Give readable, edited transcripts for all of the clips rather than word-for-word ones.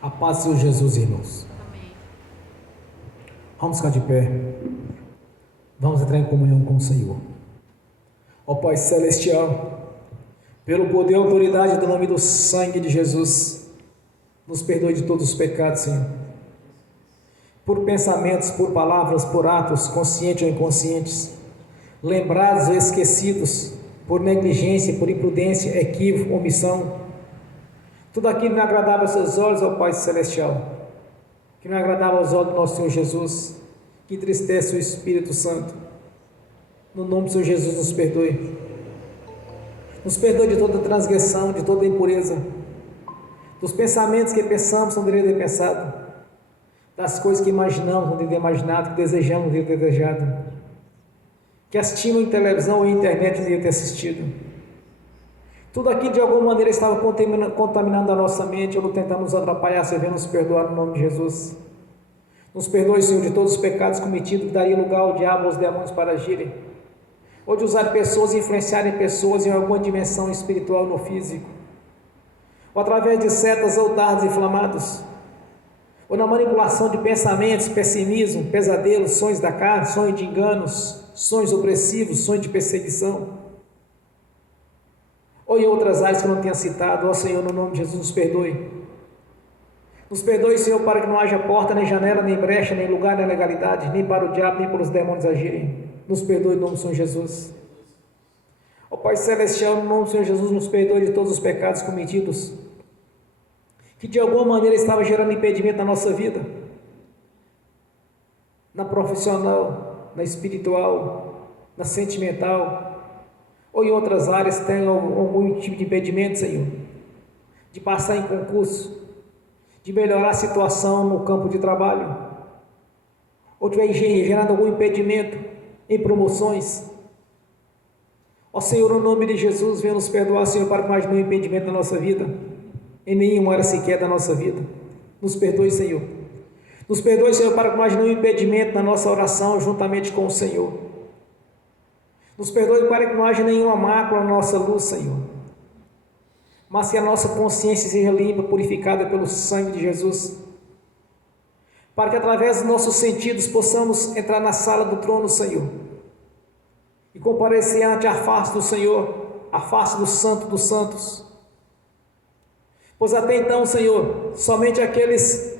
A paz do Senhor Jesus, irmãos. Amém. Vamos ficar de pé. Vamos entrar em comunhão com o Senhor. Ó Pai Celestial, pelo poder e autoridade do nome do sangue de Jesus, nos perdoe de todos os pecados, Senhor. Por pensamentos, por palavras, por atos, conscientes ou inconscientes, lembrados ou esquecidos, por negligência, por imprudência, equívoco, omissão, tudo aquilo que não agradava aos seus olhos, ó Pai Celestial, que não agradava aos olhos do nosso Senhor Jesus, que entristece o Espírito Santo, no nome do Senhor Jesus, nos perdoe. Nos perdoe de toda transgressão, de toda impureza, dos pensamentos que pensamos não deveria ter pensado, das coisas que imaginamos não deveria ter imaginado, que desejamos não deveria ter desejado, que assistimos em televisão ou em internet não deveria ter assistido. Tudo aquilo de alguma maneira estava contaminando a nossa mente, ou tentando nos atrapalhar. Senhor, venha nos perdoar no nome de Jesus. Nos perdoe, Senhor, de todos os pecados cometidos que daria lugar ao diabo, aos demônios para agirem, ou de usar pessoas e influenciarem pessoas em alguma dimensão espiritual no físico, ou através de setas ou dardos inflamados, ou na manipulação de pensamentos, pessimismo, pesadelos, sonhos da carne, sonhos de enganos, sonhos opressivos, sonhos de perseguição, ou em outras áreas que eu não tenha citado. Ó Senhor, no nome de Jesus, nos perdoe. Nos perdoe, Senhor, para que não haja porta, nem janela, nem brecha, nem lugar, nem legalidade, nem para o diabo, nem para os demônios agirem. Nos perdoe no nome do Senhor Jesus. Ó Pai Celestial, no nome do Senhor Jesus, nos perdoe de todos os pecados cometidos, que de alguma maneira estava gerando impedimento na nossa vida, na profissional, na espiritual, na sentimental, ou em outras áreas tem algum tipo de impedimento, Senhor, de passar em concurso, de melhorar a situação no campo de trabalho, ou tiver gerando algum impedimento em promoções. Ó Senhor, no nome de Jesus, venha nos perdoar, Senhor, para que mais nenhum impedimento na nossa vida, em nenhuma área sequer da nossa vida. Nos perdoe, Senhor. Nos perdoe, Senhor, para que mais nenhum impedimento na nossa oração juntamente com o Senhor. Nos perdoe para que não haja nenhuma mácula na nossa luz, Senhor, mas que a nossa consciência seja limpa, purificada pelo sangue de Jesus, para que através dos nossos sentidos possamos entrar na sala do trono, Senhor, e comparecer ante a face do Senhor, a face do Santo dos Santos. Pois até então, Senhor, somente aqueles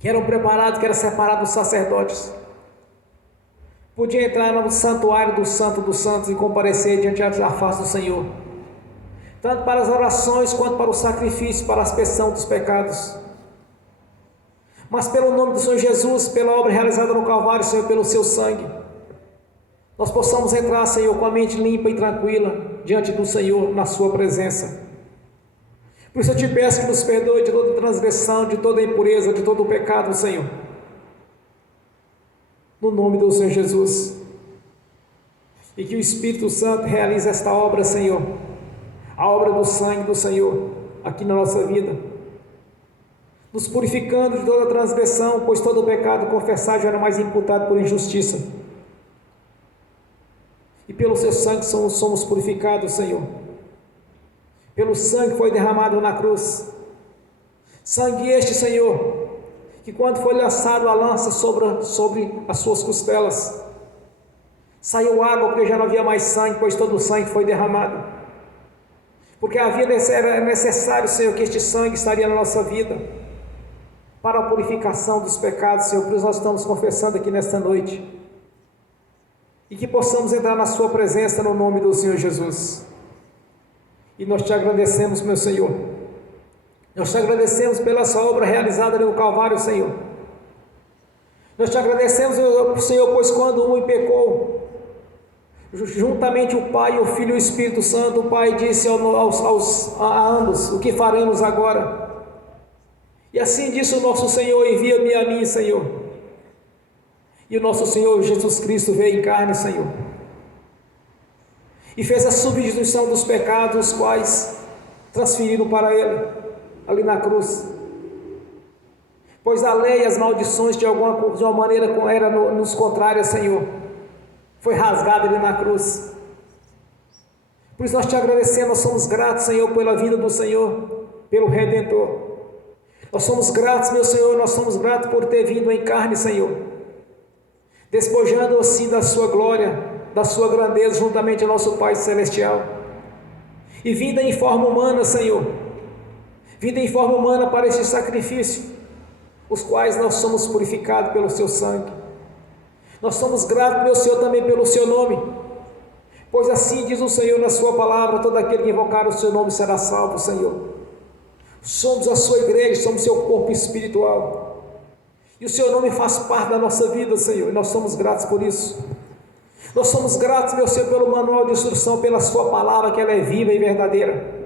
que eram preparados, que eram separados dos sacerdotes, podia entrar no santuário do Santo dos Santos e comparecer diante da face do Senhor, tanto para as orações quanto para o sacrifício, para a aspersão dos pecados. Mas pelo nome do Senhor Jesus, pela obra realizada no Calvário, Senhor, pelo seu sangue, nós possamos entrar, Senhor, com a mente limpa e tranquila diante do Senhor, na sua presença. Por isso eu te peço que nos perdoe de toda transgressão, de toda impureza, de todo o pecado, Senhor, no nome do Senhor Jesus, e que o Espírito Santo realize esta obra, Senhor, a obra do sangue do Senhor, aqui na nossa vida, nos purificando de toda transgressão, pois todo o pecado confessado já era mais imputado por injustiça, e pelo seu sangue somos purificados, Senhor, pelo sangue que foi derramado na cruz, sangue este, Senhor, que quando foi lançado a lança sobre as suas costelas, saiu água, porque já não havia mais sangue, pois todo o sangue foi derramado, porque era necessário, Senhor, que este sangue estaria na nossa vida, para a purificação dos pecados, Senhor, por isso nós estamos confessando aqui nesta noite, e que possamos entrar na sua presença no nome do Senhor Jesus, e nós te agradecemos, meu Senhor. Nós te agradecemos pela sua obra realizada no Calvário, Senhor. Nós te agradecemos, Senhor, pois quando um pecou, juntamente o Pai, o Filho e o Espírito Santo, o Pai disse a ambos: o que faremos agora? E assim disse o nosso Senhor: envia-me a mim, Senhor. E o nosso Senhor Jesus Cristo veio em carne, Senhor, e fez a substituição dos pecados, os quais transferiram para Ele ali na cruz, pois a lei e as maldições de uma maneira eram nos contrárias, Senhor, foi rasgada ali na cruz. Por isso nós te agradecemos, nós somos gratos, Senhor, pela vida do Senhor, pelo Redentor, Nós somos gratos, meu Senhor, nós somos gratos por ter vindo em carne, Senhor, despojando assim da sua glória, da sua grandeza, juntamente ao nosso Pai Celestial, e vinda em forma humana, Senhor, vinda em forma humana para este sacrifício, os quais nós somos purificados pelo seu sangue. Nós somos gratos, meu Senhor, também pelo seu nome, pois assim diz o Senhor na sua palavra: todo aquele que invocar o seu nome será salvo, Senhor. Somos a sua igreja, somos seu corpo espiritual, e o seu nome faz parte da nossa vida, Senhor, e nós somos gratos por isso. Nós somos gratos, meu Senhor, pelo manual de instrução, pela sua palavra, que ela é viva e verdadeira,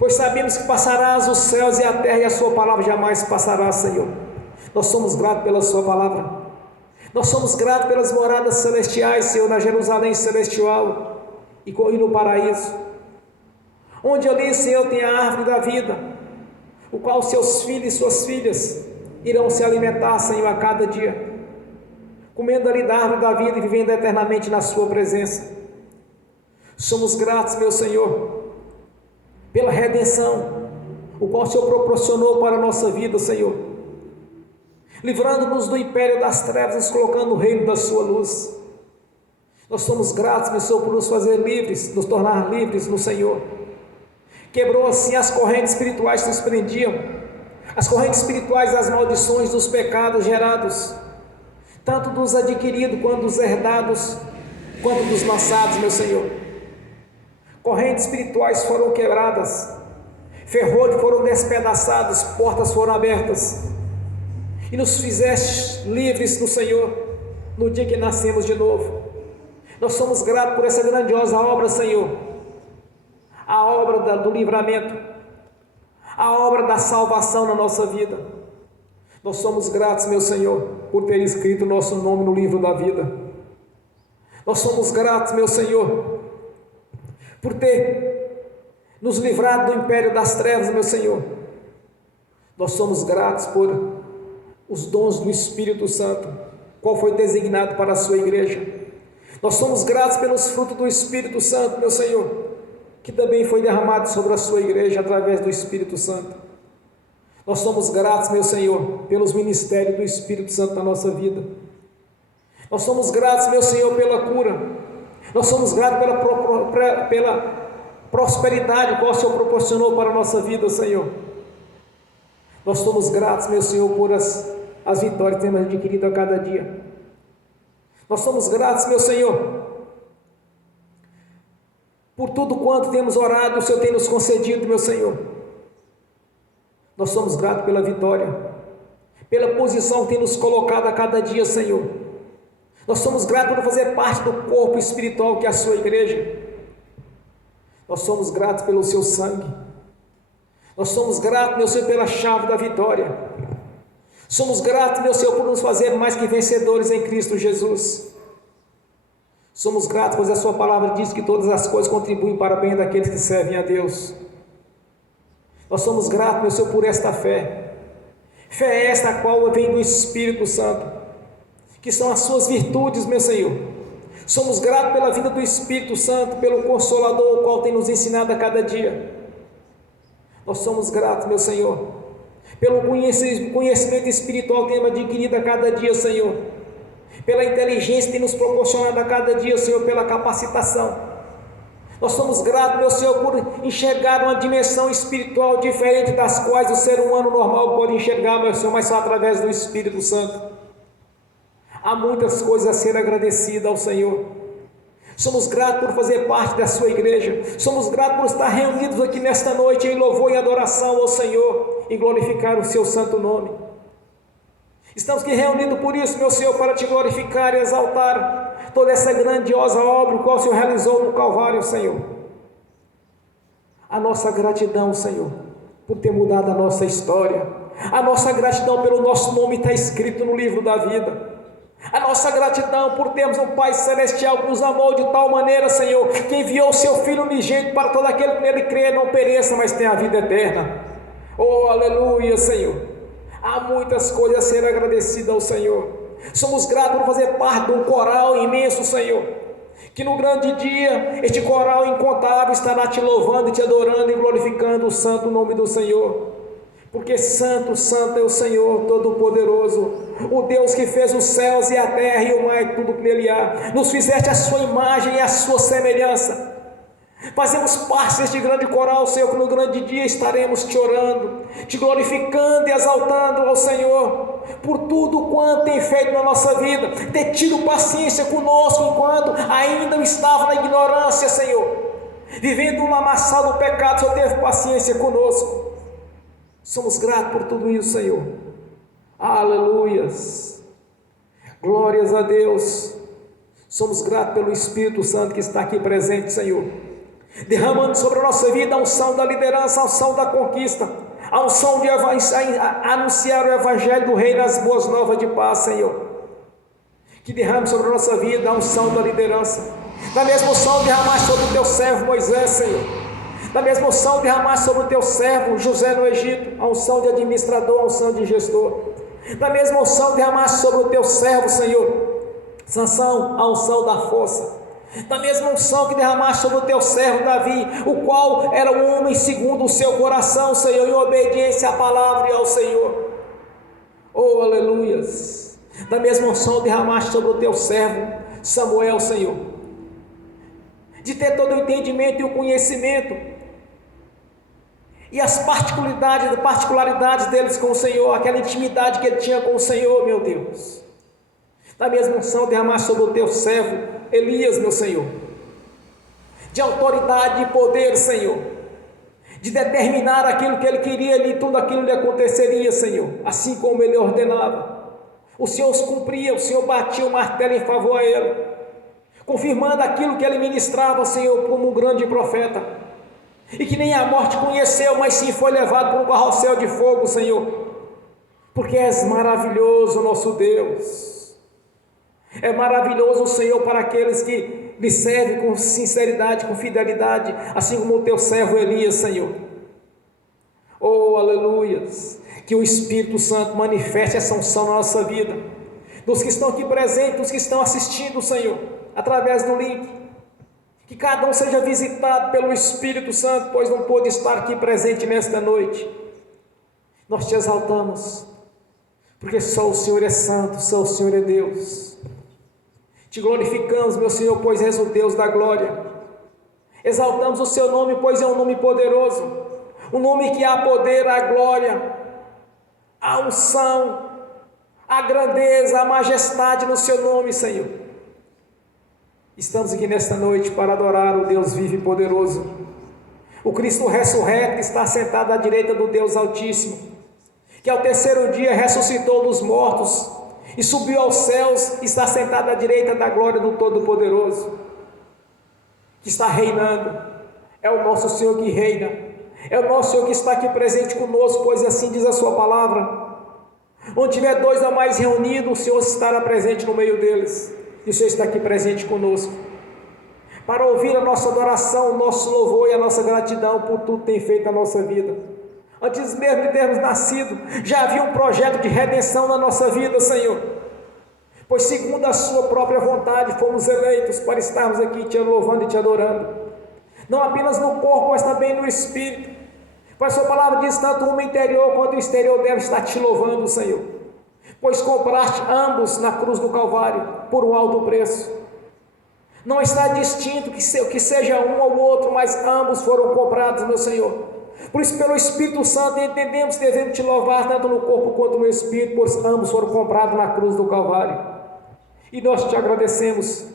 pois sabemos que passarás os céus e a terra, e a sua palavra jamais passará, Senhor. Nós somos gratos pela sua palavra, nós somos gratos pelas moradas celestiais, Senhor, na Jerusalém celestial e no paraíso, onde ali, Senhor, tem a árvore da vida, o qual seus filhos e suas filhas irão se alimentar, Senhor, a cada dia, comendo ali da árvore da vida e vivendo eternamente na sua presença. Somos gratos, meu Senhor, pela redenção, o qual o Senhor proporcionou para a nossa vida, Senhor, livrando-nos do império das trevas, nos colocando no reino da sua luz. Nós somos gratos, meu Senhor, por nos fazer livres, nos tornar livres no Senhor. Quebrou assim as correntes espirituais que nos prendiam, as correntes espirituais das maldições, dos pecados gerados, tanto dos adquiridos, quanto dos herdados, quanto dos lançados, meu Senhor. Correntes espirituais foram quebradas, ferrolhos foram despedaçados, portas foram abertas, e nos fizeste livres no Senhor, no dia que nascemos de novo. Nós somos gratos por essa grandiosa obra, Senhor, a obra do livramento, a obra da salvação na nossa vida. Nós somos gratos, meu Senhor, por ter escrito o nosso nome no livro da vida. Nós somos gratos, meu Senhor, por ter nos livrado do império das trevas, meu Senhor. Nós somos gratos por os dons do Espírito Santo, qual foi designado para a sua igreja. Nós somos gratos pelos frutos do Espírito Santo, meu Senhor, que também foi derramado sobre a sua igreja através do Espírito Santo. Nós somos gratos, meu Senhor, pelos ministérios do Espírito Santo na nossa vida. Nós somos gratos, meu Senhor, pela cura. Nós somos gratos pela prosperidade que o Senhor proporcionou para a nossa vida, Senhor. Nós somos gratos, meu Senhor, por as vitórias que temos adquirido a cada dia. Nós somos gratos, meu Senhor, por tudo quanto temos orado, o Senhor tem nos concedido, meu Senhor. Nós somos gratos pela vitória, pela posição que tem nos colocado a cada dia, Senhor. Nós somos gratos por fazer parte do corpo espiritual que é a sua igreja. Nós somos gratos pelo seu sangue. Nós somos gratos, meu Senhor, pela chave da vitória. Somos gratos, meu Senhor, por nos fazer mais que vencedores em Cristo Jesus. Somos gratos, pois a sua palavra diz que todas as coisas contribuem para o bem daqueles que servem a Deus. Nós somos gratos, meu Senhor, por esta fé. Fé esta a qual vem do Espírito Santo, que são as suas virtudes, meu Senhor. Somos gratos pela vida do Espírito Santo, pelo Consolador, o qual tem nos ensinado a cada dia. Nós somos gratos, meu Senhor, pelo conhecimento espiritual que temos adquirido a cada dia, Senhor, pela inteligência que tem nos proporcionado a cada dia, Senhor, pela capacitação. Nós somos gratos, meu Senhor, por enxergar uma dimensão espiritual diferente das quais o ser humano normal pode enxergar, meu Senhor, mas só através do Espírito Santo. Há muitas coisas a ser agradecidas ao Senhor. Somos gratos por fazer parte da sua igreja. Somos gratos por estar reunidos aqui nesta noite em louvor e adoração ao Senhor e glorificar o seu santo nome. Estamos aqui reunidos por isso, meu Senhor, para te glorificar e exaltar toda essa grandiosa obra, o qual o Senhor realizou no Calvário, Senhor. A nossa gratidão, Senhor, por ter mudado a nossa história. A nossa gratidão pelo nosso nome estar escrito no livro da vida. A nossa gratidão por termos um Pai Celestial que nos amou de tal maneira, Senhor, que enviou o seu Filho unigênito para todo aquele que nele crê, não pereça, mas tenha a vida eterna. Oh, aleluia, Senhor. Há muitas coisas a ser agradecidas ao Senhor. Somos gratos por fazer parte de um coral imenso, Senhor, que no grande dia, este coral incontável estará te louvando e te adorando e glorificando o santo nome do Senhor, Porque santo, santo é o Senhor Todo-Poderoso, o Deus que fez os céus e a terra e o mar e tudo que nele há. Nos fizeste a sua imagem e a sua semelhança. Fazemos parte deste grande coral, Senhor, que no grande dia estaremos te orando, te glorificando e exaltando ao Senhor, por tudo quanto tem feito na nossa vida, ter tido paciência conosco, enquanto ainda estava na ignorância, Senhor, vivendo um lamaçal do pecado, Senhor teve paciência conosco. Somos gratos por tudo isso, Senhor. Aleluias, glórias a Deus. Somos gratos pelo Espírito Santo que está aqui presente, Senhor, derramando sobre a nossa vida a unção da liderança, a unção da conquista, a unção de anunciar o Evangelho do Reino, as boas novas de paz, Senhor. Que derrame sobre a nossa vida a unção da liderança, da mesma unção derramar sobre o teu servo Moisés, Senhor, da mesma unção derramar sobre o teu servo José no Egito, a unção de administrador, a unção de gestor, da mesma unção derramar sobre o teu servo, Senhor Sansão, a unção da força, da mesma unção que derramaste sobre o teu servo Davi, o qual era um homem segundo o seu coração, Senhor, em obediência à palavra e ao Senhor. Oh, aleluias. Da mesma unção derramaste sobre o teu servo Samuel, Senhor, de ter todo o entendimento e o conhecimento e as particularidades deles com o Senhor, aquela intimidade que ele tinha com o Senhor, meu Deus. Da mesma unção derramaste sobre o teu servo Elias, meu Senhor, de autoridade e poder, Senhor, de determinar aquilo que ele queria e tudo aquilo lhe aconteceria, Senhor, assim como ele ordenava. O Senhor os cumpria, o Senhor batia o martelo em favor a ele, confirmando aquilo que ele ministrava, Senhor, como um grande profeta, e que nem a morte conheceu, mas sim foi levado para um carrossel de fogo, Senhor, porque és maravilhoso, nosso Deus. É maravilhoso o Senhor para aqueles que lhe servem com sinceridade, com fidelidade, assim como o teu servo Elias, Senhor. Oh, aleluias, que o Espírito Santo manifeste essa unção na nossa vida, dos que estão aqui presentes, dos que estão assistindo, Senhor, através do link, que cada um seja visitado pelo Espírito Santo, pois não pôde estar aqui presente nesta noite. Nós te exaltamos, porque só o Senhor é santo, só o Senhor é Deus. Te glorificamos, meu Senhor, pois és o Deus da glória. Exaltamos o seu nome, pois é um nome poderoso, um nome que há poder, a glória, a unção, a grandeza, a majestade no seu nome, Senhor. Estamos aqui nesta noite para adorar o Deus vivo e poderoso, o Cristo ressurreto que está sentado à direita do Deus Altíssimo, que ao terceiro dia ressuscitou dos mortos e subiu aos céus, está sentado à direita da glória do Todo-Poderoso, que está reinando. É o nosso Senhor que reina, é o nosso Senhor que está aqui presente conosco, pois assim diz a sua palavra: onde tiver dois ou mais reunidos, o Senhor estará presente no meio deles, e o Senhor está aqui presente conosco, para ouvir a nossa adoração, o nosso louvor e a nossa gratidão por tudo que tem feito na nossa vida. Antes mesmo de termos nascido, já havia um projeto de redenção na nossa vida, Senhor, pois segundo a sua própria vontade fomos eleitos para estarmos aqui te louvando e te adorando, não apenas no corpo, mas também no espírito, pois a sua palavra diz: tanto o interior quanto o exterior deve estar te louvando, Senhor, pois compraste ambos na cruz do Calvário por um alto preço. Não está distinto que seja um ou outro, mas ambos foram comprados, meu Senhor. Por isso, pelo Espírito Santo, entendemos que devemos te louvar tanto no corpo quanto no Espírito, pois ambos foram comprados na cruz do Calvário. E nós te agradecemos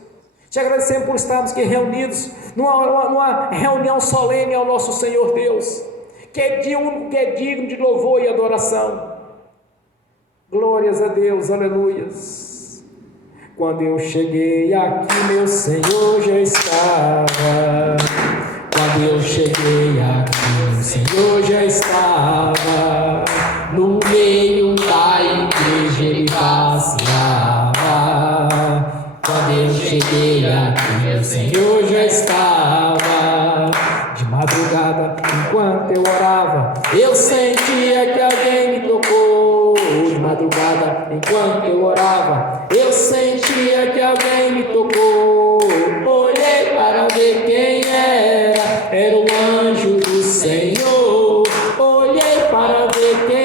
por estarmos aqui reunidos numa reunião solene ao nosso Senhor Deus, que é digno de louvor e adoração. Glórias a Deus, aleluias. Quando eu cheguei aqui, meu Senhor já estava. Quando eu cheguei aqui, o Senhor já estava. No meio da igreja ele passeava. Quando eu cheguei aqui, o Senhor já estava. De madrugada, enquanto eu orava, eu sentia que alguém me tocou. De madrugada, enquanto eu orava, eu sentia que alguém me tocou. Olhei para ver quem era o anjo do Senhor. Olhei para ver quem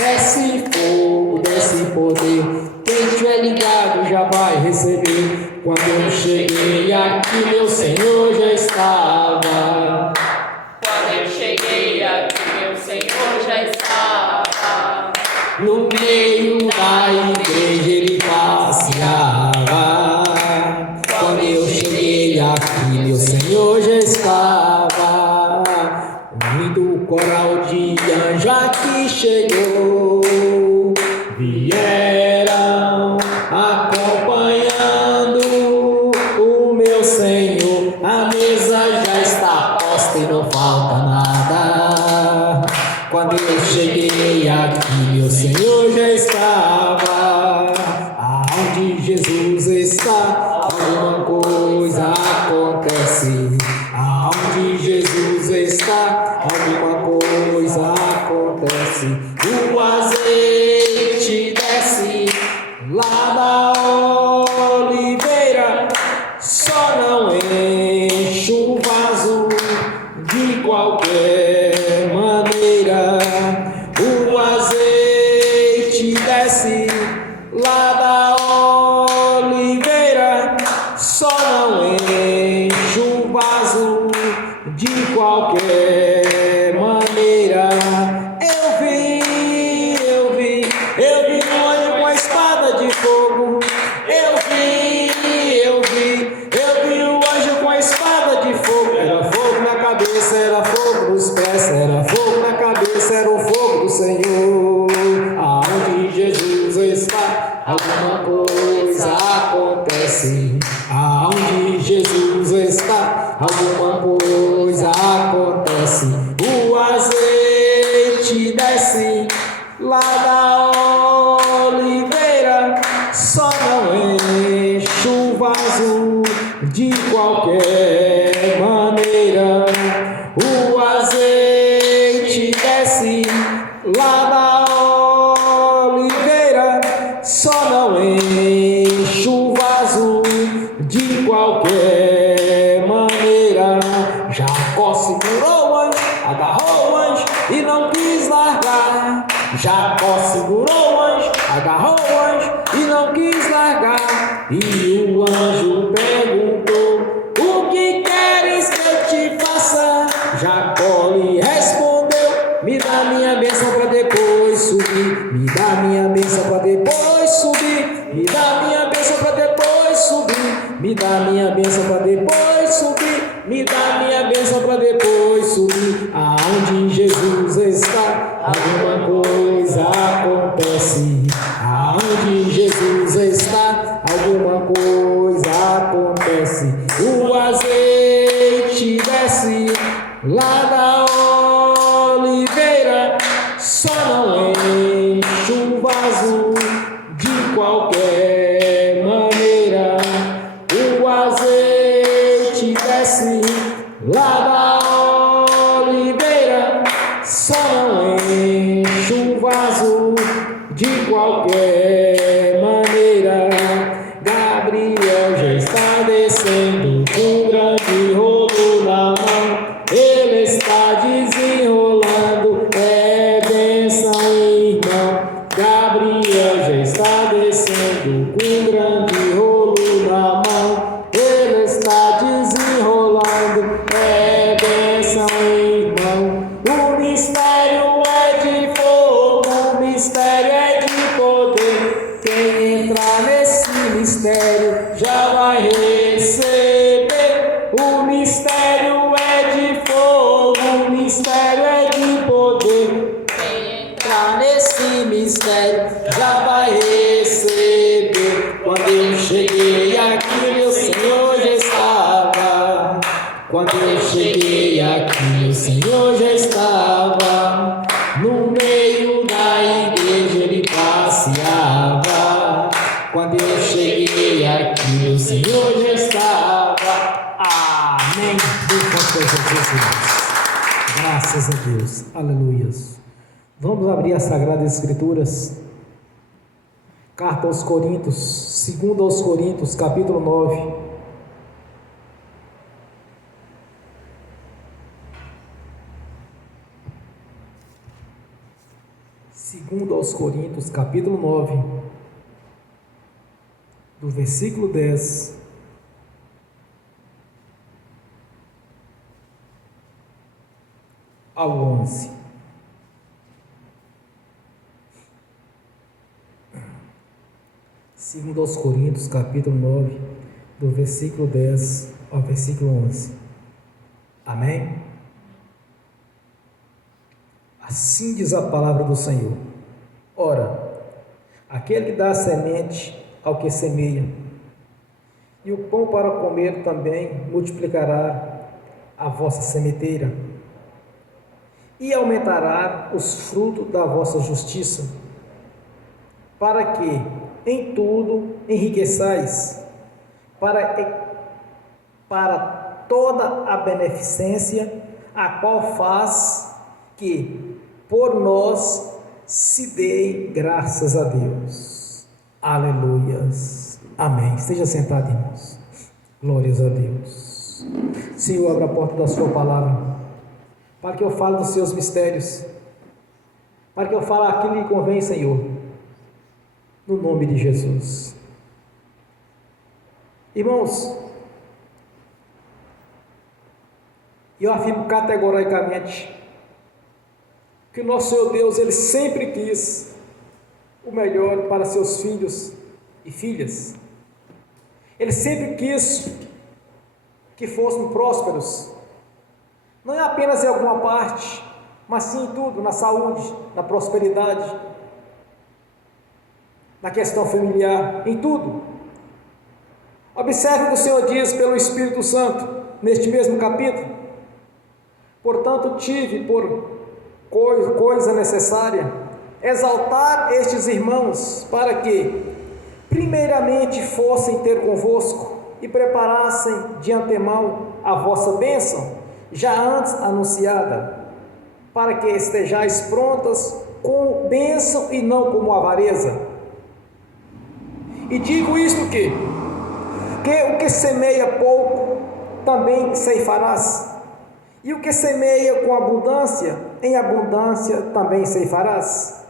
Desce fogo, desce poder. Quem estiver ligado já vai receber. Quando eu cheguei aqui, meu Senhor já estava. Quando eu cheguei aqui, meu Senhor já estava. No meio da igreja ele passeava. Quando eu cheguei aqui, meu Senhor já estava. Ouvindo o coral de anjo aqui chegou. Vieram acompanhando o meu Senhor. A mesa já está posta e não falta nada. Quando eu cheguei aqui, meu Senhor já estava. Aonde Jesus está, alguma coisa acontece. Aonde Jesus está, alguma coisa acontece. O azeite desce lá da oliveira, só não enche o vaso de qualquer maneira. O azeite desce lá da oliveira, só não enche o vaso de qualquer maneira. Eu vi um anjo com a espada de fogo. Eu vi um anjo com a espada de fogo. Era fogo na cabeça, era fogo nos pés, era fogo na cabeça, era o fogo do Senhor. Aonde Jesus está, alguma coisa acontece. Aonde Jesus está, alguma coisa acontece. O azeite desce lá da oliveira, só não enche o vaso de qualquer maneira. O azeite desce lá da oliveira, só não enche o vaso de qualquer maneira. Jacó segurou o anjo, agarrou o anjo e não quis largar. Jacó segurou o anjo, agarrou o anjo e não quis largar. E o anjo perguntou: o que queres que eu te faça? Jacó lhe respondeu: me dá minha bênção para depois subir. Me dá minha bênção para depois subir. Me dá minha bênção para depois subir. Me dá minha bênção para depois subir. Me dá minha bênção para depois subir. Aonde Jesus está, alguma coisa acontece. Aonde Jesus está, alguma coisa acontece. O azeite desce lá da oliveira, só não enche o vaso de qualquer maneira. O azeite desce lá da oliveira, só não enche o vaso de qualquer maneira. Gabriel já está descendo com um grande rolo na mão. Ele está desenrolando, é bênção, irmão. Gabriel já está descendo com um grande rolo na mão. Ele está desenrolando, é bênção, irmão. O mistério é de fogo, o mistério é de poder. Quem entrar nesse mistério já vai receber. O mistério é de fogo, o mistério é de poder. Quem entrar nesse mistério já vai receber. Quando eu cheguei aqui, meu Senhor já estava. Quando eu cheguei aqui, meu Senhor já estava. No meio da igreja ele passeava. Quando eu cheguei aqui, meu Senhor já estava. Amém. Graças a Deus. Aleluias. Vamos abrir as Sagradas Escrituras. Carta aos Coríntios, 2 aos Coríntios, capítulo 9. Segundo aos Coríntios, capítulo 9, do versículo 10 ao 11. Segundo aos Coríntios, capítulo 9, do versículo 10 ao versículo 11. Amém? Assim diz a palavra do Senhor. Ora, aquele que dá a semente ao que semeia, e o pão para comer também multiplicará a vossa sementeira, e aumentará os frutos da vossa justiça, para que em tudo enriqueçais, para toda a beneficência, a qual faz que por nós se dê graças a Deus. Aleluias. Amém. Esteja sentado, irmãos. Glórias a Deus. Senhor, abra a porta da sua palavra, para que eu fale dos seus mistérios, para que eu fale aquilo que lhe convém, Senhor, no nome de Jesus. Irmãos, eu afirmo categoricamente que o nosso Senhor Deus, Ele sempre quis o melhor para seus filhos e filhas. Ele sempre quis que fossem prósperos, não é apenas em alguma parte, mas sim em tudo, na saúde, na prosperidade, na questão familiar, em tudo. Observe o que o Senhor diz pelo Espírito Santo, neste mesmo capítulo. Portanto, tive por coisa necessária exaltar estes irmãos, para que primeiramente fossem ter convosco e preparassem de antemão a vossa bênção, já antes anunciada, para que estejais prontas com bênção e não como avareza. E digo isto que o que semeia pouco também ceifarás, e o que semeia com abundância, em abundância também ceifarás.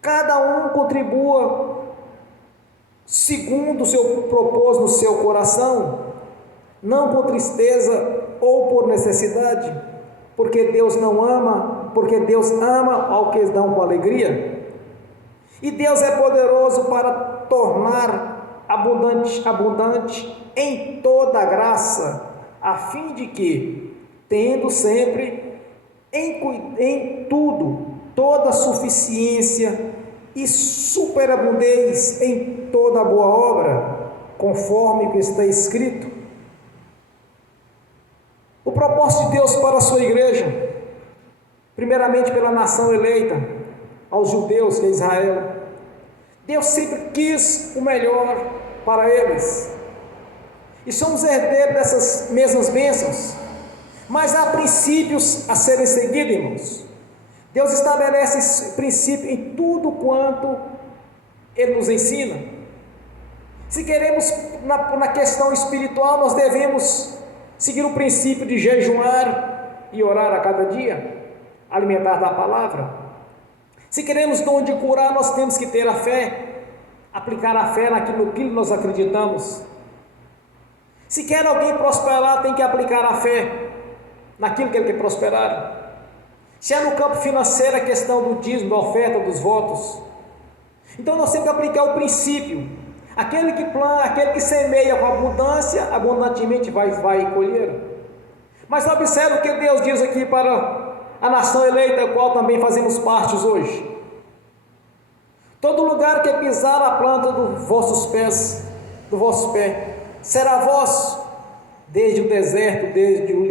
Cada um contribua segundo o seu propósito no seu coração, não com tristeza ou por necessidade, porque Deus ama ao que dão com alegria. E Deus é poderoso para tornar abundante em toda a graça, a fim de que, tendo sempre em tudo toda suficiência e superabundez em toda boa obra, conforme o que está escrito. O propósito de Deus para a sua igreja, primeiramente pela nação eleita, aos judeus, que é Israel, Deus sempre quis o melhor para eles, e somos herdeiros dessas mesmas bênçãos, mas há princípios a serem seguidos, irmãos. Deus estabelece esse princípio em tudo quanto Ele nos ensina. Se queremos, na questão espiritual, nós devemos seguir o princípio de jejuar e orar a cada dia, alimentar da palavra. Se queremos dom de curar, nós temos que ter a fé, aplicar a fé naquilo que nós acreditamos. Se quer alguém prosperar, tem que aplicar a fé naquilo que ele quer prosperar. Se é no campo financeiro, a questão do dízimo, da oferta, dos votos. Então nós temos que aplicar o princípio. Aquele que planta, aquele que semeia com abundância, abundantemente vai colher. Mas observe o que Deus diz aqui para a nação eleita, a qual também fazemos parte hoje. Todo lugar que pisar a planta dos vossos pés, do vosso pé, será vosso, desde o deserto, desde o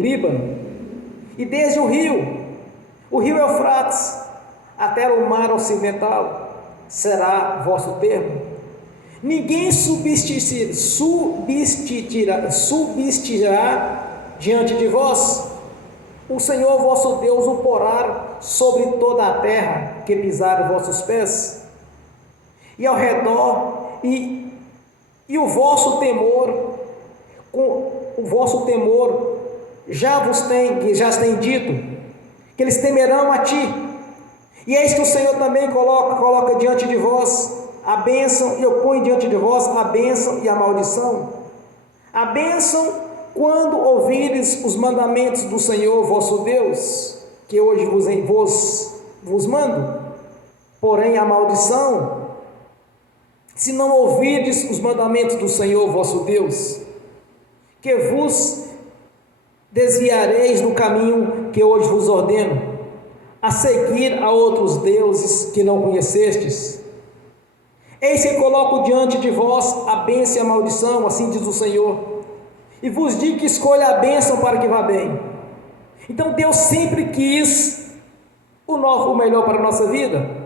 Líbano, e desde o rio Eufrates, até o mar ocidental, será vosso termo. Ninguém subsistirá diante de vós. O Senhor vosso Deus o porá sobre toda a terra que pisar vossos pés, e ao redor, e o vosso temor, já tem dito, que eles temerão a ti, E eis que o Senhor também coloca diante de vós a bênção, e eu ponho diante de vós a bênção e a maldição. A bênção, quando ouvires os mandamentos do Senhor vosso Deus, que hoje vos mando. Porém a maldição, se não ouvirdes os mandamentos do Senhor vosso Deus, que vos desviareis do caminho que hoje vos ordeno, a seguir a outros deuses que não conhecestes. Eis que coloco diante de vós a bênção e a maldição, assim diz o Senhor, e vos digo que escolha a bênção para que vá bem. Então Deus sempre quis o melhor para a nossa vida.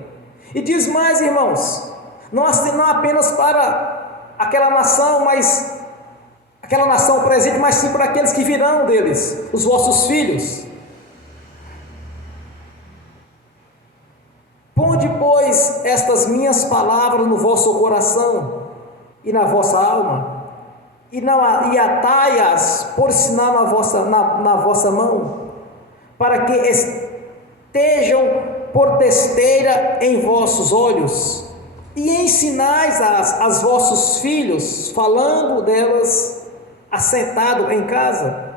E diz mais, irmãos, não apenas para aquela nação, mas aquela nação presente, mas sim para aqueles que virão deles, os vossos filhos. Ponde, pois, estas minhas palavras no vosso coração e na vossa alma, e atai-as por sinal na vossa mão, para que estejam por testeira em vossos olhos, e ensinais-as aos vossos filhos, falando delas assentado em casa,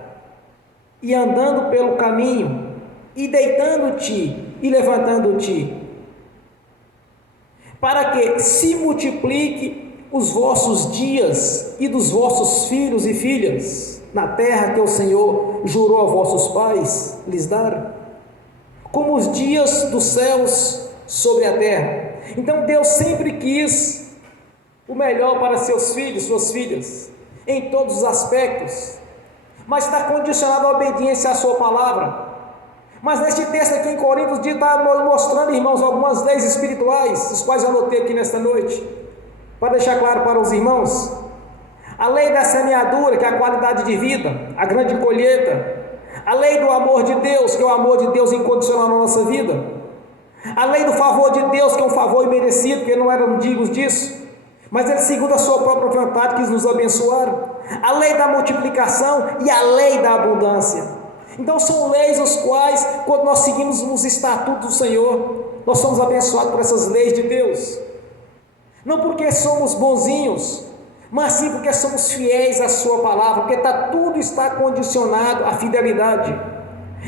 e andando pelo caminho, e deitando-te e levantando-te, para que se multiplique os vossos dias e dos vossos filhos e filhas, na terra que o Senhor jurou a vossos pais lhes dar, como os dias dos céus sobre a terra. Então Deus sempre quis o melhor para seus filhos, suas filhas, em todos os aspectos, mas está condicionado à obediência à sua palavra. Mas neste texto aqui em Coríntios está mostrando, irmãos, algumas leis espirituais, os quais eu anotei aqui nesta noite, para deixar claro para os irmãos. A lei da semeadura, que é a qualidade de vida, a grande colheita. A lei do amor de Deus, que é o amor de Deus incondicional na nossa vida. A lei do favor de Deus, que é um favor imerecido, porque não éramos dignos disso, mas Ele, segundo a sua própria vontade, quis nos abençoar. A lei da multiplicação e a lei da abundância. Então são leis as quais, quando nós seguimos os estatutos do Senhor, nós somos abençoados por essas leis de Deus. Não porque somos bonzinhos, mas sim porque somos fiéis à sua palavra, porque tudo está condicionado à fidelidade.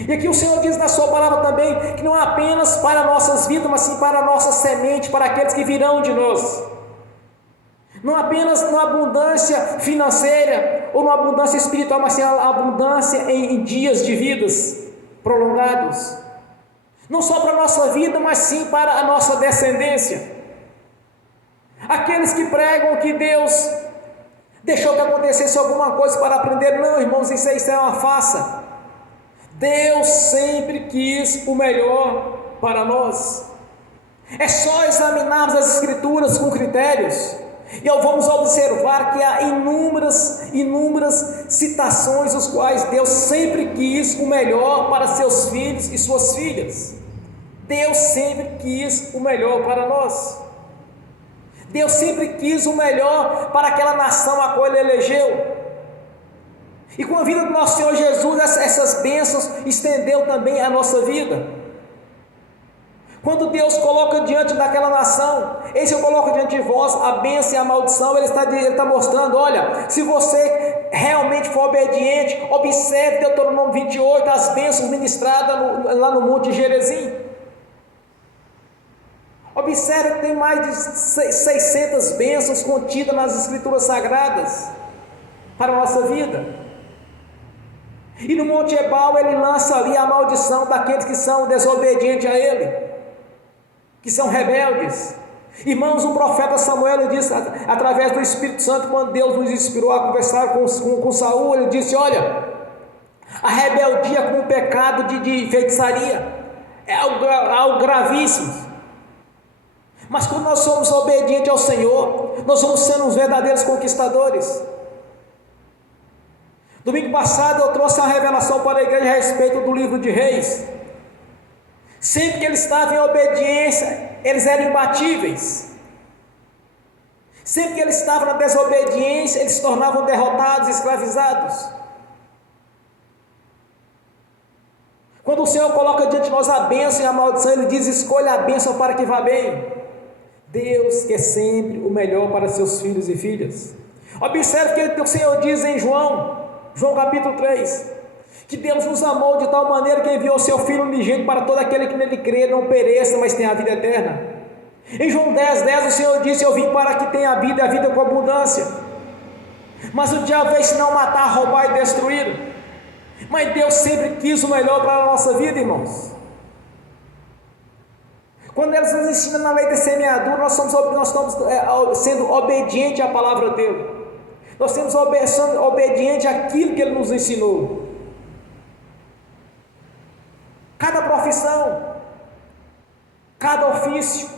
E aqui o Senhor diz na sua palavra também, que não é apenas para nossas vidas, mas sim para a nossa semente, para aqueles que virão de nós. Não apenas na abundância financeira, ou na abundância espiritual, mas sim a abundância em dias de vidas prolongados. Não só para a nossa vida, mas sim para a nossa descendência. Aqueles que pregam que Deus deixou que acontecesse alguma coisa para aprender, não, irmãos, isso é uma farsa. Deus sempre quis o melhor para nós. É só examinarmos as Escrituras com critérios, e vamos observar que há inúmeras citações, os quais Deus sempre quis o melhor para seus filhos e suas filhas. Deus sempre quis o melhor para nós. Deus sempre quis o melhor para aquela nação a qual Ele elegeu. E com a vida do nosso Senhor Jesus, essas bênçãos estendeu também a nossa vida. Quando Deus coloca diante daquela nação, eis eu coloco diante de vós a bênção e a maldição, Ele está mostrando, olha, se você realmente for obediente, observe Deuteronômio 28, as bênçãos ministradas lá no Monte Gerizim. Observe que tem mais de 600 bênçãos contidas nas Escrituras Sagradas para a nossa vida. E no Monte Ebal Ele lança ali a maldição daqueles que são desobedientes a Ele, que são rebeldes. Irmãos, o profeta Samuel disse, através do Espírito Santo, quando Deus nos inspirou a conversar com Saul, ele disse, olha, a rebeldia como pecado de feitiçaria é algo gravíssimo. Mas quando nós somos obedientes ao Senhor, nós vamos sendo os verdadeiros conquistadores. Domingo passado eu trouxe uma revelação para a igreja a respeito do livro de Reis. Sempre que eles estavam em obediência, eles eram imbatíveis. Sempre que eles estavam na desobediência, eles se tornavam derrotados, escravizados. Quando o Senhor coloca diante de nós a bênção e a maldição, Ele diz: escolha a bênção para que vá bem. Deus quer sempre o melhor para seus filhos e filhas. Observe que o Senhor diz em João capítulo 3, que Deus nos amou de tal maneira que enviou o seu Filho unigênito para todo aquele que nele crê, não pereça, mas tenha a vida eterna. Em João 10:10 o Senhor disse: eu vim para que tenha a vida com abundância. Mas o diabo veio senão matar, roubar e destruir. Mas Deus sempre quis o melhor para a nossa vida, irmãos. Quando eles nos ensinam na lei da semeadura, nós estamos sendo obedientes à palavra dele. Nós temos obediente àquilo que ele nos ensinou. Cada profissão, cada ofício,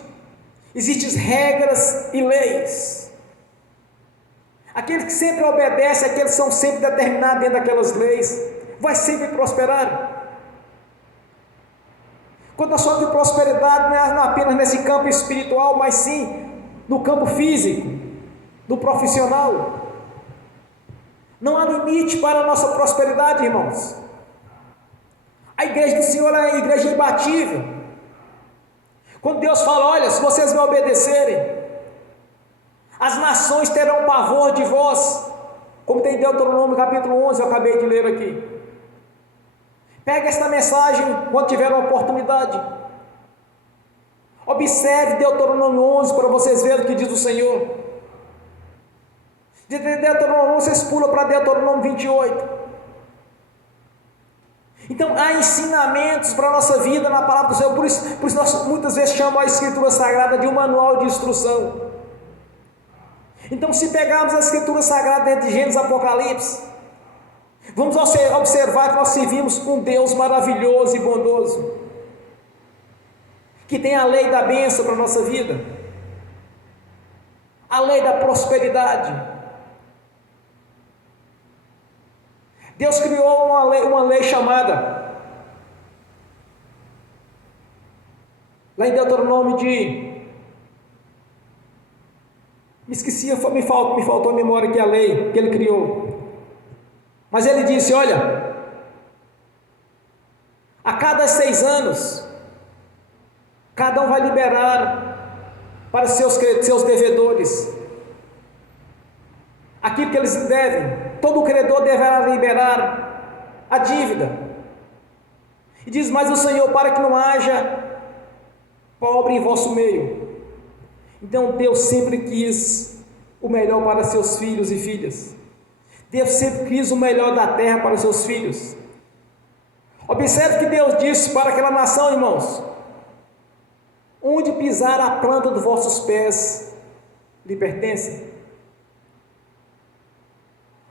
existem regras e leis. Aqueles que sempre obedecem, aqueles que são sempre determinados dentro daquelas leis, vai sempre prosperar. Quando nós falamos de prosperidade, não é apenas nesse campo espiritual, mas sim no campo físico, no profissional. Não há limite para a nossa prosperidade, irmãos. A igreja do Senhor é a igreja imbatível. Quando Deus fala: olha, se vocês me obedecerem, as nações terão pavor de vós, como tem Deuteronômio capítulo 11, eu acabei de ler aqui. Pegue esta mensagem quando tiver uma oportunidade. Observe Deuteronômio 11 para vocês verem o que diz o Senhor. De Deuteronômio vocês pulam para Deuteronômio 28. Então há ensinamentos para a nossa vida na palavra do Senhor. Por isso nós muitas vezes chamamos a Escritura Sagrada de um manual de instrução. Então, se pegarmos a Escritura Sagrada dentro de Gênesis e Apocalipse, vamos observar que nós servimos um Deus maravilhoso e bondoso, que tem a lei da bênção para a nossa vida, a lei da prosperidade. Deus criou uma lei chamada, lá em Deuteronômio me faltou a memória que a lei que ele criou. Mas ele disse: olha, a cada 6 anos, cada um vai liberar para seus devedores aquilo que eles devem. Todo credor deverá liberar a dívida. E diz: mas o Senhor, para que não haja pobre em vosso meio. Então Deus sempre quis o melhor para seus filhos e filhas. Deus sempre quis o melhor da terra para os seus filhos. Observe que Deus disse para aquela nação, irmãos: onde pisar a planta dos vossos pés lhe pertence.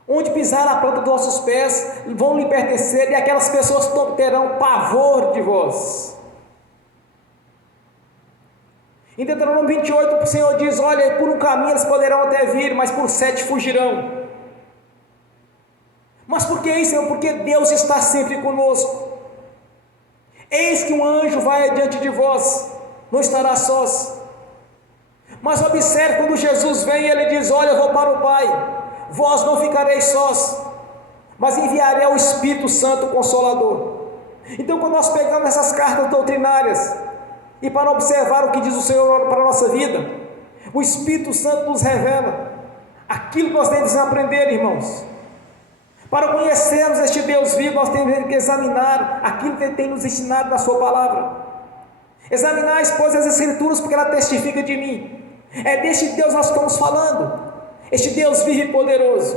Onde pisar a planta dos vossos pés vão lhe pertencer, e aquelas pessoas terão pavor de vós. Em Deuteronômio 28, o Senhor diz: olha, por um caminho eles poderão até vir, mas por 7 fugirão. Mas por que isso, Senhor? Porque Deus está sempre conosco. Eis que um anjo vai adiante de vós, não estará sós. Mas observe, quando Jesus vem, ele diz: olha, eu vou para o Pai, vós não ficareis sós, mas enviarei o Espírito Santo Consolador. Então, quando nós pegamos essas cartas doutrinárias, e para observar o que diz o Senhor para a nossa vida, o Espírito Santo nos revela aquilo que nós devemos aprender, irmãos. Para conhecermos este Deus vivo, nós temos que examinar aquilo que Ele tem nos ensinado na sua palavra. Examinar, pois, as Escrituras, porque ela testifica de mim. É deste Deus que nós estamos falando, este Deus vivo e poderoso,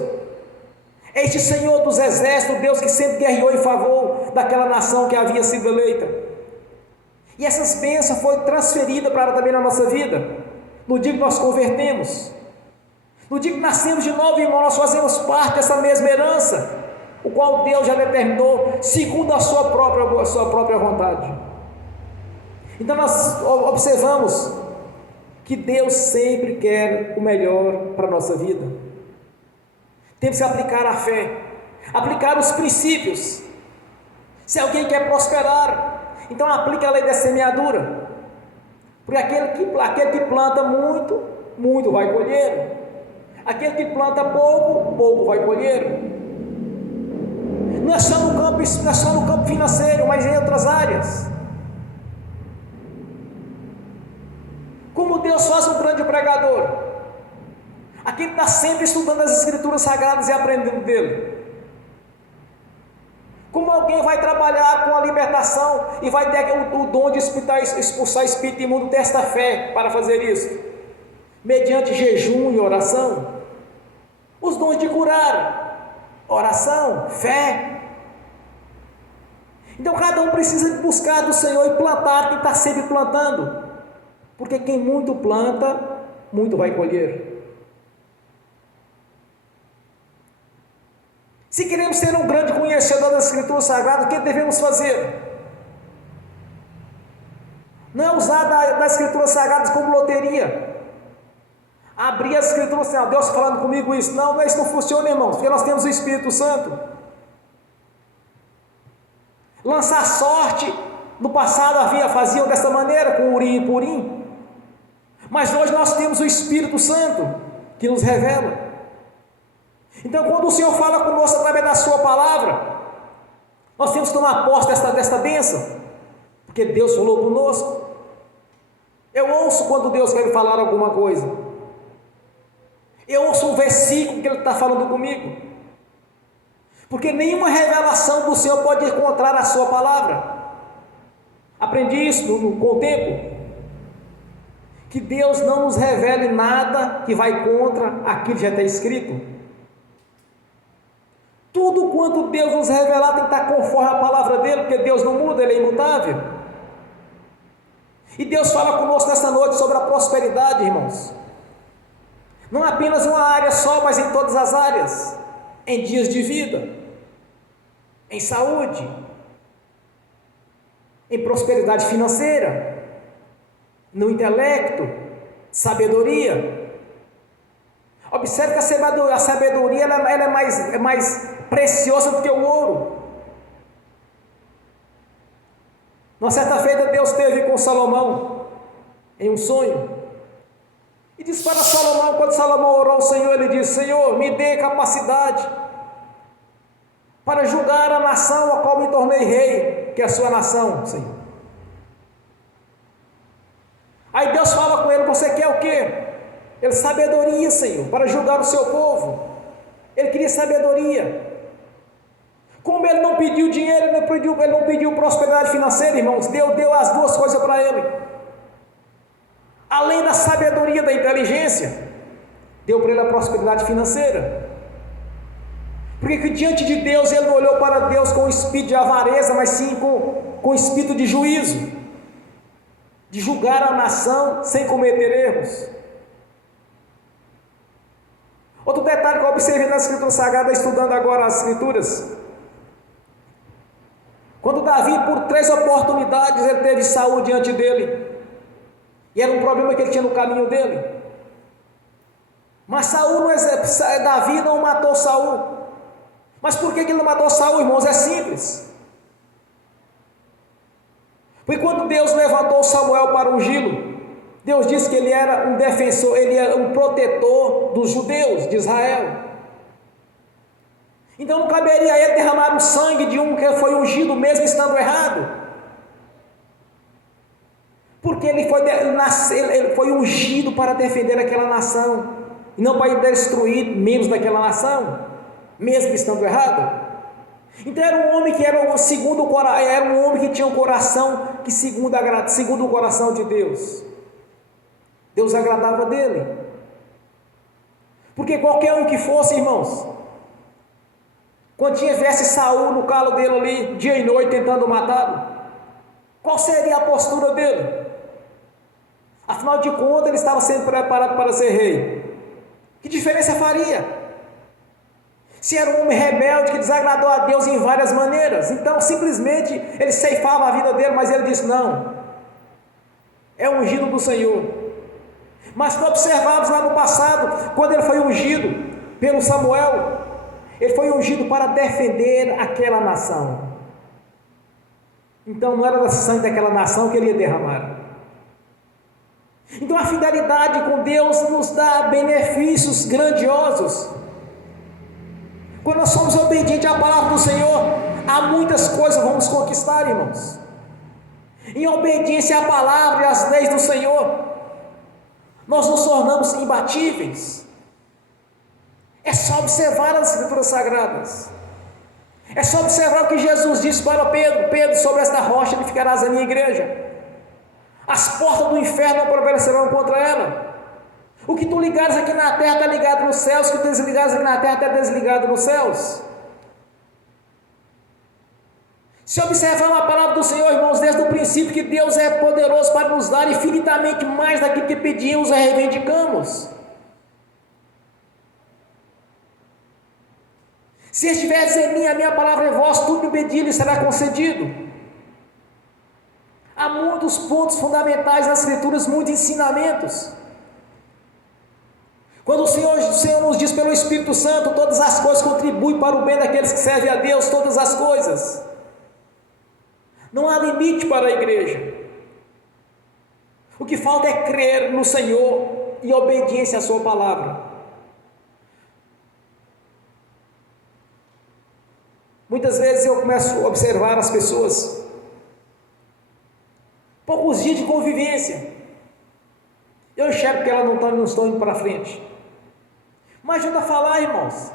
é este Senhor dos exércitos, o Deus que sempre guerreou em favor daquela nação que havia sido eleita. E essas bênçãos foram transferidas para também na nossa vida, no dia que nós convertemos, no dia que nascemos de novo, irmão, nós fazemos parte dessa mesma herança, o qual Deus já determinou, segundo a sua própria vontade. Então nós observamos que Deus sempre quer o melhor para a nossa vida. Temos que aplicar a fé, aplicar os princípios. Se alguém quer prosperar, então aplique a lei da semeadura, porque aquele que planta muito, muito vai colher. Aquele que planta pouco, pouco vai colher. Não é só no campo financeiro, mas em outras áreas. Como Deus faz um grande pregador? Aquele que está sempre estudando as Escrituras Sagradas e aprendendo dele. Como alguém vai trabalhar com a libertação e vai ter o dom de expulsar espírito imundo, testa fé para fazer isso, mediante jejum e oração. Os dons de curar, oração, fé. Então cada um precisa buscar do Senhor e plantar, quem está sempre plantando, porque quem muito planta, muito vai colher. Se queremos ser um grande conhecedor das Escrituras Sagradas, o que devemos fazer? Não é usar das Escrituras Sagradas como loteria. Abrir as Escrituras, Deus falando comigo isso. Não, isso não funciona, irmãos, porque nós temos o Espírito Santo. Lançar sorte, no passado faziam dessa maneira, com Urim e Purim. Mas hoje nós temos o Espírito Santo, que nos revela. Então, quando o Senhor fala conosco através da sua palavra, nós temos que tomar posse desta bênção, porque Deus falou conosco. Eu ouço quando Deus quer me falar alguma coisa, eu ouço um versículo que Ele está falando comigo, porque nenhuma revelação do Senhor pode encontrar a sua palavra. Aprendi isso com o tempo, que Deus não nos revele nada que vai contra aquilo que já está escrito. Tudo quanto Deus nos revelar tem que estar conforme a palavra dele, porque Deus não muda, Ele é imutável. E Deus fala conosco nesta noite sobre a prosperidade, irmãos. Não apenas uma área só, mas em todas as áreas. Em dias de vida, em saúde, em prosperidade financeira, no intelecto, sabedoria. Observe que a sabedoria ela é mais preciosa do que o ouro. Uma certa feita Deus teve com Salomão em um sonho e disse para Salomão, quando Salomão orou ao Senhor, ele disse: Senhor, me dê capacidade para julgar a nação a qual me tornei rei, que é a sua nação, Senhor. Aí Deus fala com ele: você quer o quê? Ele: sabedoria, Senhor, para julgar o seu povo. Ele queria sabedoria. Como ele não pediu dinheiro, ele não pediu prosperidade financeira, irmãos, Deus deu as duas coisas para ele. Além da sabedoria, da inteligência, deu para ele a prosperidade financeira. Porque que diante de Deus ele não olhou para Deus com espírito de avareza, mas sim com espírito de juízo, de julgar a nação sem cometer erros. Outro detalhe que eu observei na Escritura Sagrada, estudando agora as Escrituras, quando Davi, por 3 oportunidades, ele teve Saul diante dele, e era um problema que ele tinha no caminho dele, mas Davi não matou Saul. Mas por que ele não matou Saul, irmãos? É simples. Porque quando Deus levantou Samuel para ungí-lo, Deus disse que ele era um defensor, ele era um protetor dos judeus de Israel. Então não caberia a ele derramar o sangue de um que foi ungido, mesmo estando errado. Porque ele foi ungido para defender aquela nação, e não para destruir membros daquela nação, mesmo estando errado. Então era um homem que era um homem que tinha um coração que segundo o coração de Deus. Deus agradava dele. Porque qualquer um que fosse, irmãos, quando tivesse Saul no calo dele ali, dia e noite, tentando matá-lo, qual seria a postura dele? Afinal de contas, ele estava sendo preparado para ser rei. Que diferença faria? Se era um homem rebelde que desagradou a Deus em várias maneiras, então simplesmente ele ceifava a vida dele, mas ele disse: não, é ungido do Senhor. Mas se observarmos lá no passado, quando ele foi ungido pelo Samuel, ele foi ungido para defender aquela nação. Então não era da sangue daquela nação que ele ia derramar. Então a fidelidade com Deus nos dá benefícios grandiosos. Quando nós somos obedientes à palavra do Senhor, há muitas coisas que vamos conquistar, irmãos. Em obediência à palavra e às leis do Senhor, nós nos tornamos imbatíveis. É só observar as Escrituras Sagradas. É só observar o que Jesus disse para Pedro: Pedro, sobre esta rocha edificarás a minha igreja. As portas do inferno não prevalecerão contra ela. O que tu ligares aqui na terra está ligado nos céus, o que tu desligares aqui na terra está desligado nos céus. Se observar a palavra do Senhor, irmãos, desde o princípio, que Deus é poderoso para nos dar infinitamente mais daquilo que pedimos e reivindicamos. Se estiveres em mim, a minha palavra é vossa, tudo que pedir lhe será concedido. Há muitos pontos fundamentais nas Escrituras, muitos ensinamentos. Quando o Senhor nos diz pelo Espírito Santo, todas as coisas contribuem para o bem daqueles que servem a Deus, todas as coisas. Não há limite para a igreja. O que falta é crer no Senhor e obediência à sua palavra. Muitas vezes eu começo a observar as pessoas, poucos dias de convivência, eu enxergo que elas não estão indo para frente. Mas ajuda a falar, irmãos.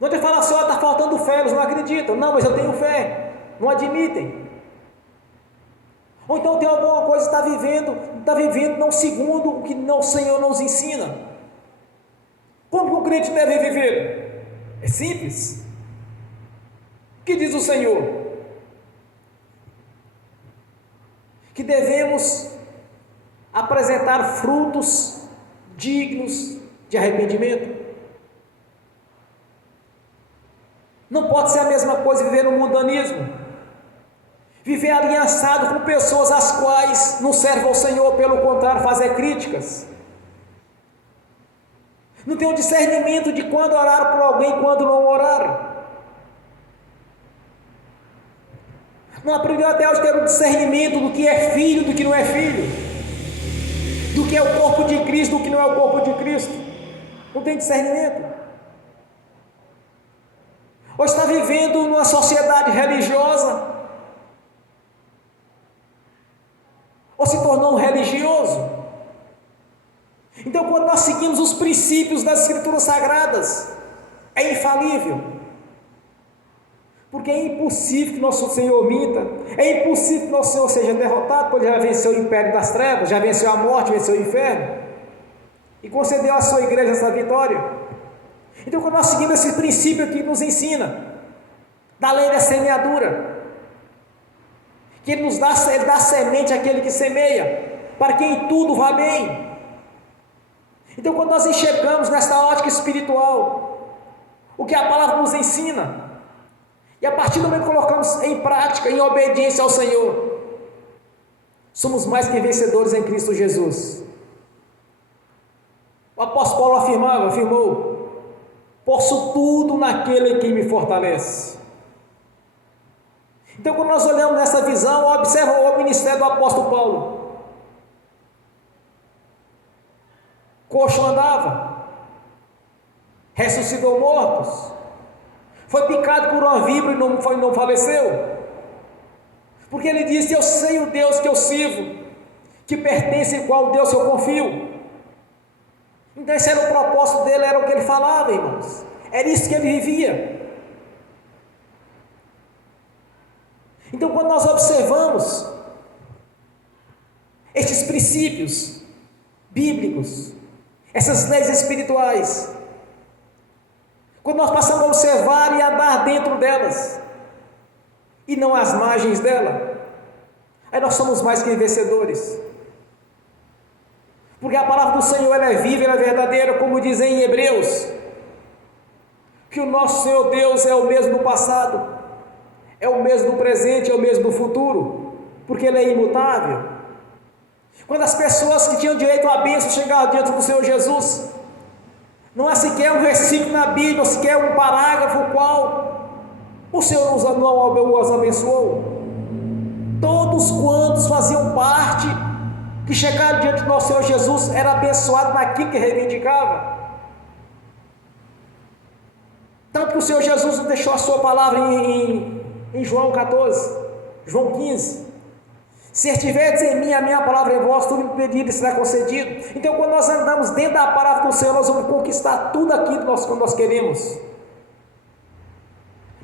Não te fala assim: ó, está faltando fé, eles não acreditam. Não, mas eu tenho fé. Não admitem. Ou então tem alguma coisa que está vivendo não segundo o que o Senhor nos ensina. Como que o crente deve viver? É simples. O que diz o Senhor? Que devemos apresentar frutos dignos de arrependimento. Não pode ser a mesma coisa viver no mundanismo, viver aliançado com pessoas as quais não servem ao Senhor, pelo contrário, fazer críticas. Não tem o discernimento de quando orar por alguém e quando não orar. Não aprendeu até hoje a ter o discernimento do que é filho, do que não é filho, do que é o corpo de Cristo, do que não é o corpo de Cristo. Não tem discernimento. Ou está vivendo numa sociedade religiosa, ou se tornou um religioso. Então, quando nós seguimos os princípios das Escrituras Sagradas, é infalível. Porque é impossível que nosso Senhor minta, é impossível que nosso Senhor seja derrotado, porque ele já venceu o império das trevas, já venceu a morte, venceu o inferno, e concedeu à sua igreja essa vitória. Então, quando nós seguimos esse princípio que nos ensina, da lei da semeadura, que ele dá semente àquele que semeia, para que em tudo vá bem. Então, quando nós enxergamos nesta ótica espiritual o que a palavra nos ensina, e a partir do momento que colocamos em prática, em obediência ao Senhor, somos mais que vencedores em Cristo Jesus. O apóstolo Paulo afirmou: posso tudo naquele que me fortalece. Então, quando nós olhamos nessa visão, observa o ministério do apóstolo Paulo. Coxo andava, ressuscitou mortos, foi picado por uma víbora e não faleceu, porque ele disse: eu sei o Deus que eu sirvo, que pertence a qual Deus eu confio. Então esse era o propósito dele, era o que ele falava, irmãos, era isso que ele vivia. Então, quando nós observamos estes princípios bíblicos, essas leis espirituais, quando nós passamos a observar e andar dentro delas, e não às margens dela, aí nós somos mais que vencedores. Porque a palavra do Senhor, ela é viva, ela é verdadeira, como dizem em Hebreus, que o nosso Senhor Deus é o mesmo do passado, é o mesmo do presente, é o mesmo do futuro, porque Ele é imutável. Quando as pessoas que tinham direito à bênção chegaram diante do Senhor Jesus, não há sequer um versículo na Bíblia, ou sequer um parágrafo qual o Senhor não os abençoou. Todos quantos faziam parte, que chegaram diante do nosso Senhor Jesus, era abençoado naquilo que reivindicava. Tanto que o Senhor Jesus nos deixou a sua palavra em João 14, João 15. Se estiverdes em mim, a minha palavra em vós, tudo me pedirdes será concedido. Então, quando nós andamos dentro da palavra do Senhor, nós vamos conquistar tudo aquilo que nós queremos.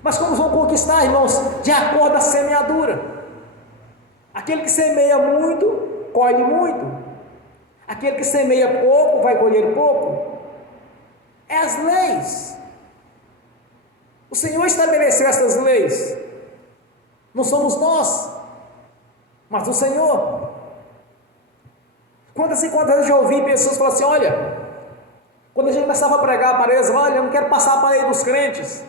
Mas como vamos conquistar, irmãos? De acordo com a semeadura. Aquele que semeia muito, colhe muito. Aquele que semeia pouco, vai colher pouco. É as leis. O Senhor estabeleceu essas leis. Não somos nós, mas o Senhor. Quantas e quantas vezes eu já ouvi pessoas falar assim: olha, quando a gente começava a pregar para eles, olha, eu não quero passar para a lei dos crentes.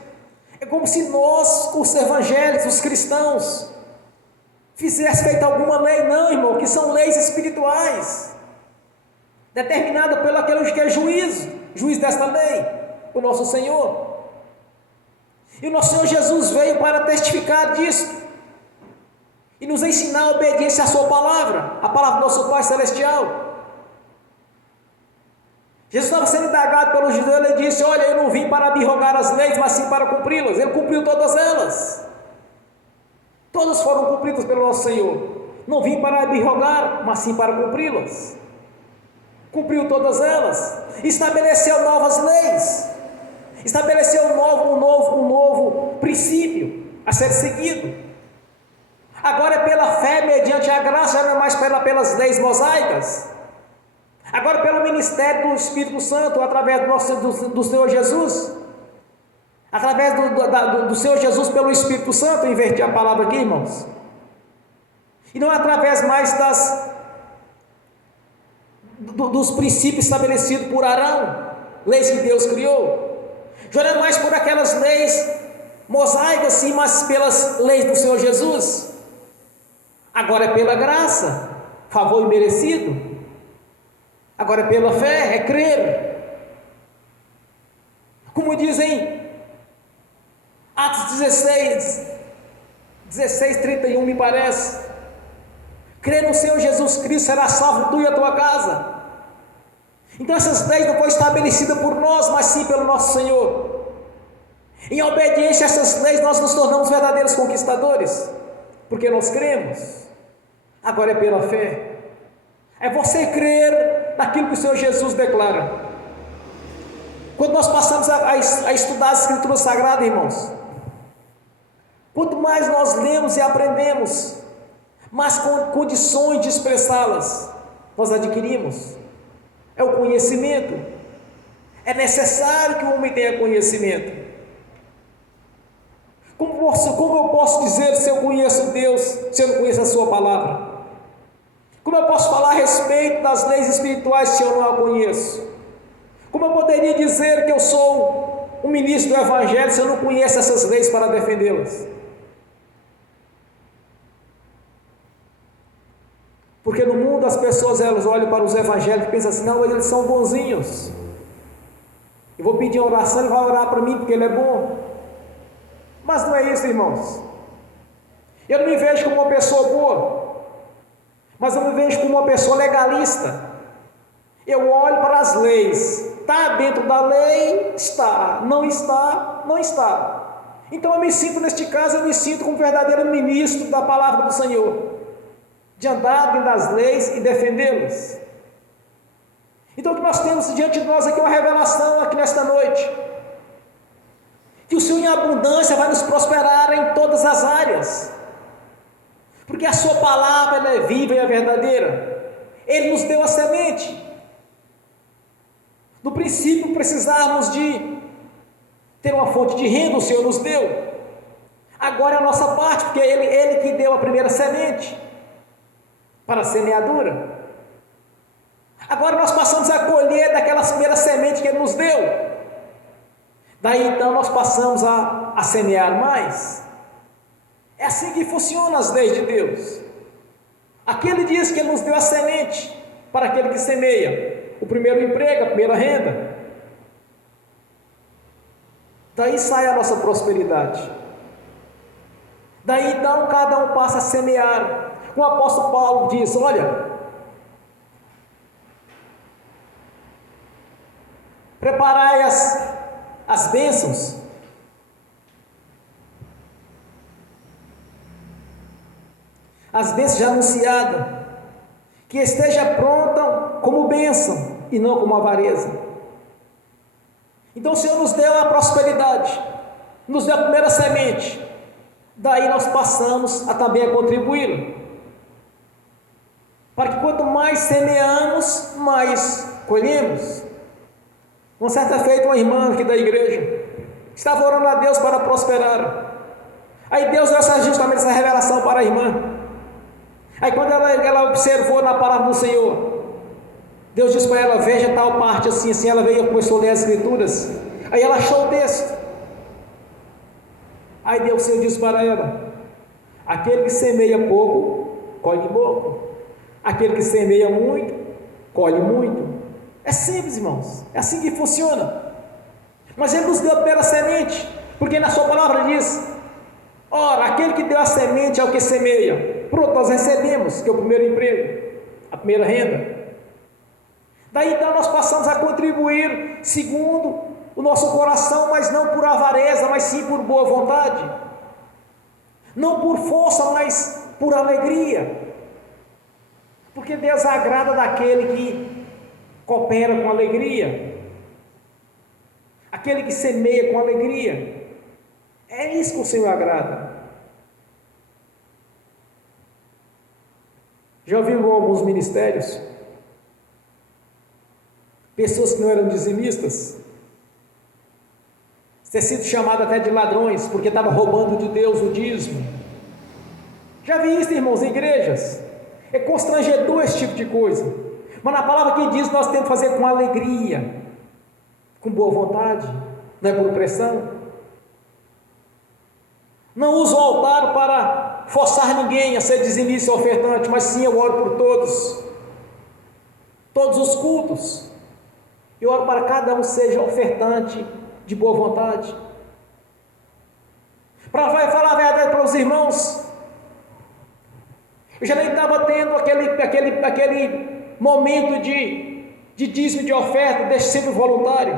É como se nós, os evangélicos, os cristãos, fizesse feito alguma lei. Não, irmão, que são leis espirituais, determinada pelo aquele que é juiz desta lei, o nosso Senhor. E o nosso Senhor Jesus veio para testificar disso e nos ensinar a obediência à sua palavra, a palavra do nosso Pai Celestial. Jesus estava sendo indagado pelos judeus, ele disse: olha, eu não vim para abrogar as leis, mas sim para cumpri-las. Ele cumpriu todas elas. Todas foram cumpridas pelo nosso Senhor. Não vim para abrogar, mas sim para cumpri-las. Cumpriu todas elas. Estabeleceu novas leis. Estabeleceu um novo princípio a ser seguido. Agora é pela fé, mediante a graça, não é mais pelas leis mosaicas. Agora pelo ministério do Espírito Santo, através do Senhor Jesus. Através do Senhor Jesus pelo Espírito Santo, eu inverti a palavra aqui, irmãos. E não através mais dos princípios estabelecidos por Arão, leis que Deus criou. Já não é mais por aquelas leis mosaicas, sim, mas pelas leis do Senhor Jesus. Agora é pela graça, favor imerecido. Agora é pela fé, é crer. Como dizem Atos 16, 31, me parece: crer no Senhor Jesus Cristo, será salvo tu e a tua casa. Então essas leis não foram estabelecidas por nós, mas sim pelo nosso Senhor. Em obediência a essas leis, nós nos tornamos verdadeiros conquistadores, porque nós cremos. Agora é pela fé. É você crer naquilo que o Senhor Jesus declara. Quando nós passamos a estudar as Escrituras Sagradas, irmãos, quanto mais nós lemos e aprendemos, mais condições de expressá-las nós adquirimos. É o conhecimento. É necessário que o homem tenha conhecimento. Como eu posso dizer se eu conheço Deus, se eu não conheço a sua palavra? Como eu posso falar a respeito das leis espirituais se eu não a conheço? Como eu poderia dizer que eu sou um ministro do Evangelho se eu não conheço essas leis para defendê-las? Porque no mundo as pessoas elas olham para os evangélicos e pensam assim: não, eles são bonzinhos. Eu vou pedir uma oração, ele vai orar para mim porque ele é bom. Mas não é isso, irmãos. Eu não me vejo como uma pessoa boa, mas eu me vejo como uma pessoa legalista. Eu olho para as leis. Está dentro da lei? Está. Não está? Não está. Então eu me sinto, neste caso, eu me sinto como verdadeiro ministro da palavra do Senhor, de andar dentro das leis e defendê-las. Então o que nós temos diante de nós aqui é uma revelação aqui nesta noite, que o Senhor em abundância vai nos prosperar em todas as áreas, porque a sua palavra ela é viva e é verdadeira. Ele nos deu a semente. No princípio precisávamos de ter uma fonte de renda, o Senhor nos deu. Agora é a nossa parte, porque Ele que deu a primeira semente para a semeadura. Agora nós passamos a colher daquelas primeiras sementes que Ele nos deu. Daí então nós passamos a semear mais. É assim que funcionam as leis de Deus. Aquele diz que Ele nos deu a semente para aquele que semeia, o primeiro emprego, a primeira renda. Daí sai a nossa prosperidade. Daí então cada um passa a semear. O apóstolo Paulo diz: olha, preparai as bênçãos as bênçãos já anunciadas, que esteja pronta como bênção e não como avareza. Então o Senhor nos deu a prosperidade, nos deu a primeira semente, daí nós passamos a também a contribuir, para que quanto mais semeamos, mais colhemos. Uma certa feita, uma irmã aqui da igreja estava orando a Deus para prosperar. Aí Deus deu justamente essa revelação para a irmã. Aí quando ela observou na palavra do Senhor, Deus disse para ela: veja tal parte assim, assim. Ela veio e começou a ler as escrituras. Aí ela achou o texto. Aí Deus, o Senhor disse para ela: aquele que semeia pouco, colhe pouco. Aquele que semeia muito, colhe muito. É simples, irmãos, é assim que funciona. Mas Ele nos deu a primeira semente, porque na sua palavra diz: ora, aquele que deu a semente é o que semeia. Pronto, nós recebemos, que é o primeiro emprego, a primeira renda. Daí então nós passamos a contribuir segundo o nosso coração, mas não por avareza, mas sim por boa vontade. Não por força, mas por alegria. Porque Deus agrada daquele que coopera com alegria, aquele que semeia com alegria. É isso que o Senhor agrada. Já ouviu alguns ministérios? Pessoas que não eram dizimistas, ter sido chamado até de ladrões, porque estava roubando de Deus o dízimo. Já vi isso, irmãos, em igrejas. É constrangedor esse tipo de coisa. Mas na palavra que diz, nós temos que fazer com alegria, com boa vontade, não é por pressão. Não uso o altar para forçar ninguém a ser dizimista ou ofertante, mas sim eu oro por todos os cultos. Eu oro para cada um seja ofertante de boa vontade. Para falar a verdade para os irmãos, eu já nem estava tendo aquele momento de dízimo, de oferta, deixe sempre voluntário,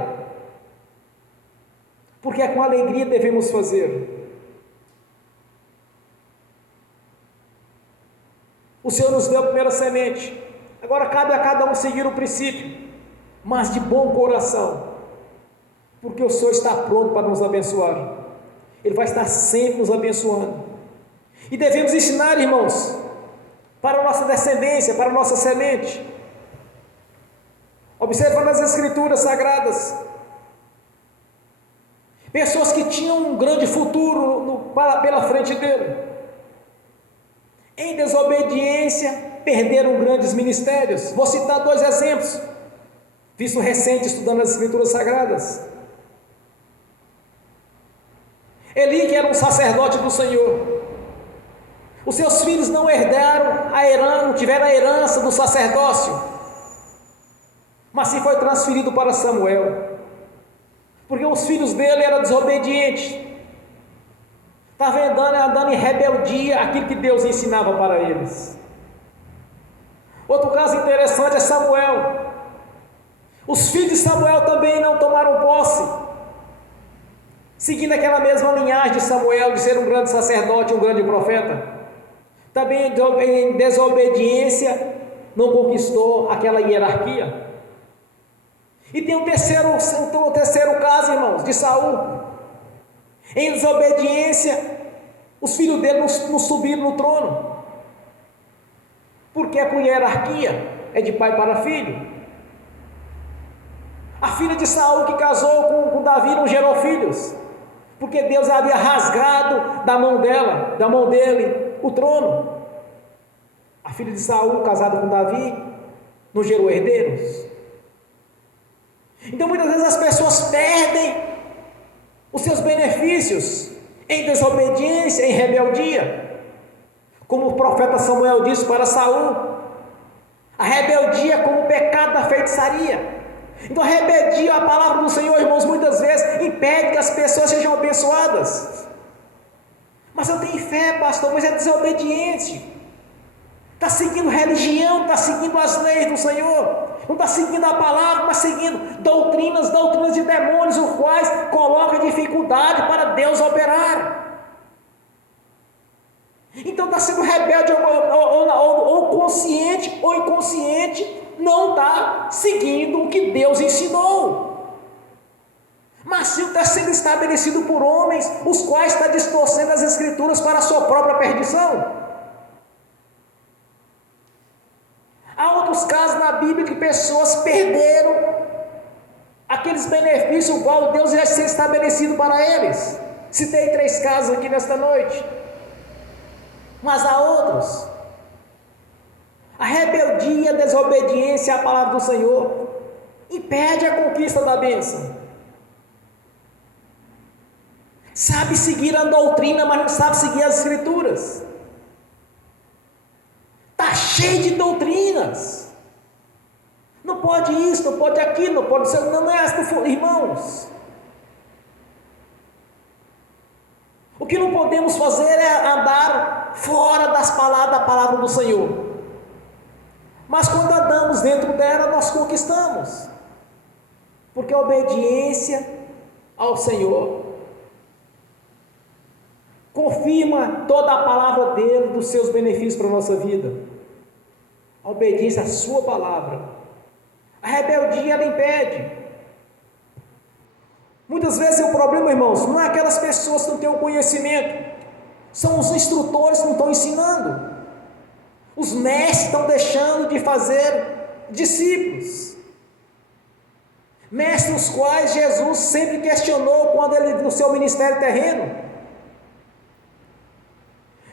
porque é com alegria devemos fazer. O Senhor nos deu a primeira semente, agora cabe a cada um seguir o princípio, mas de bom coração, porque o Senhor está pronto para nos abençoar. Ele vai estar sempre nos abençoando, e devemos ensinar, irmãos, para a nossa descendência, para a nossa semente. Observa nas escrituras sagradas, pessoas que tinham um grande futuro pela frente dele, em desobediência perderam grandes ministérios. Vou citar 2 exemplos, visto recente estudando as escrituras sagradas. Eli, que era um sacerdote do Senhor, os seus filhos não herdaram a herança, não tiveram a herança do sacerdócio, mas sim foi transferido para Samuel, porque os filhos dele eram desobedientes, estavam andando em rebeldia aquilo que Deus ensinava para eles. Outro caso interessante é Samuel. Os filhos de Samuel também não tomaram posse, seguindo aquela mesma linhagem de Samuel, de ser um grande sacerdote, um grande profeta. Também em desobediência não conquistou aquela hierarquia. E tem um terceiro caso, irmãos, de Saul. Em desobediência, os filhos dele não subiram no trono, porque é por hierarquia, é de pai para filho. A filha de Saul que casou com Davi não gerou filhos, porque Deus havia rasgado da mão dele, o trono. A filha de Saul, casada com Davi, não gerou herdeiros. Então muitas vezes as pessoas perdem os seus benefícios em desobediência, em rebeldia. Como o profeta Samuel disse para Saul, a rebeldia é como o pecado da feitiçaria. Então a rebeldia, a palavra do Senhor, irmãos, muitas vezes impede que as pessoas sejam abençoadas. Mas eu tenho fé, pastor, mas é desobediente. Está seguindo religião, está seguindo as leis do Senhor, não está seguindo a palavra, mas seguindo doutrinas de demônios, os quais colocam dificuldade para Deus operar. Então está sendo rebelde ou consciente ou inconsciente, não está seguindo o que Deus ensinou. Mas sim está sendo estabelecido por homens, os quais está distorcendo as Escrituras para a sua própria perdição. Há outros casos na Bíblia que pessoas perderam aqueles benefícios, o qual Deus já tinha estabelecido para eles. Citei 3 casos aqui nesta noite. Mas há outros. A rebeldia, a desobediência à palavra do Senhor impede a conquista da bênção. Sabe seguir a doutrina, mas não sabe seguir as Escrituras. Está cheio de doutrinas. Não pode isso, não pode aquilo, não pode ser. Não é assim, irmãos. O que não podemos fazer é andar fora das palavras, da palavra do Senhor. Mas quando andamos dentro dela, nós conquistamos. Porque a obediência ao Senhor confirma toda a palavra dele, dos seus benefícios para a nossa vida. A obediência à sua palavra. A rebeldia, ela impede. Muitas vezes o problema, irmãos, não é aquelas pessoas que não têm o conhecimento, são os instrutores que não estão ensinando. Os mestres estão deixando de fazer discípulos. Mestres os quais Jesus sempre questionou quando ele no seu ministério terreno.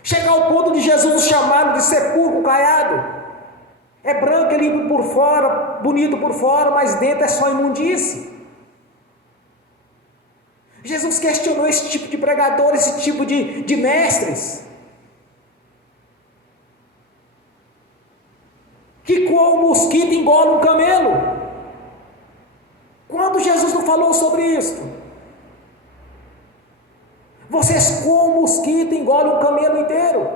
Chega ao ponto de Jesus o chamar de sepulcro caiado. É branco e limpo por fora, bonito por fora, mas dentro é só imundície. Jesus questionou esse tipo de pregador, esse tipo de mestres, que com o mosquito engole um camelo. Quando Jesus não falou sobre isso? Vocês com o mosquito engolem um camelo inteiro.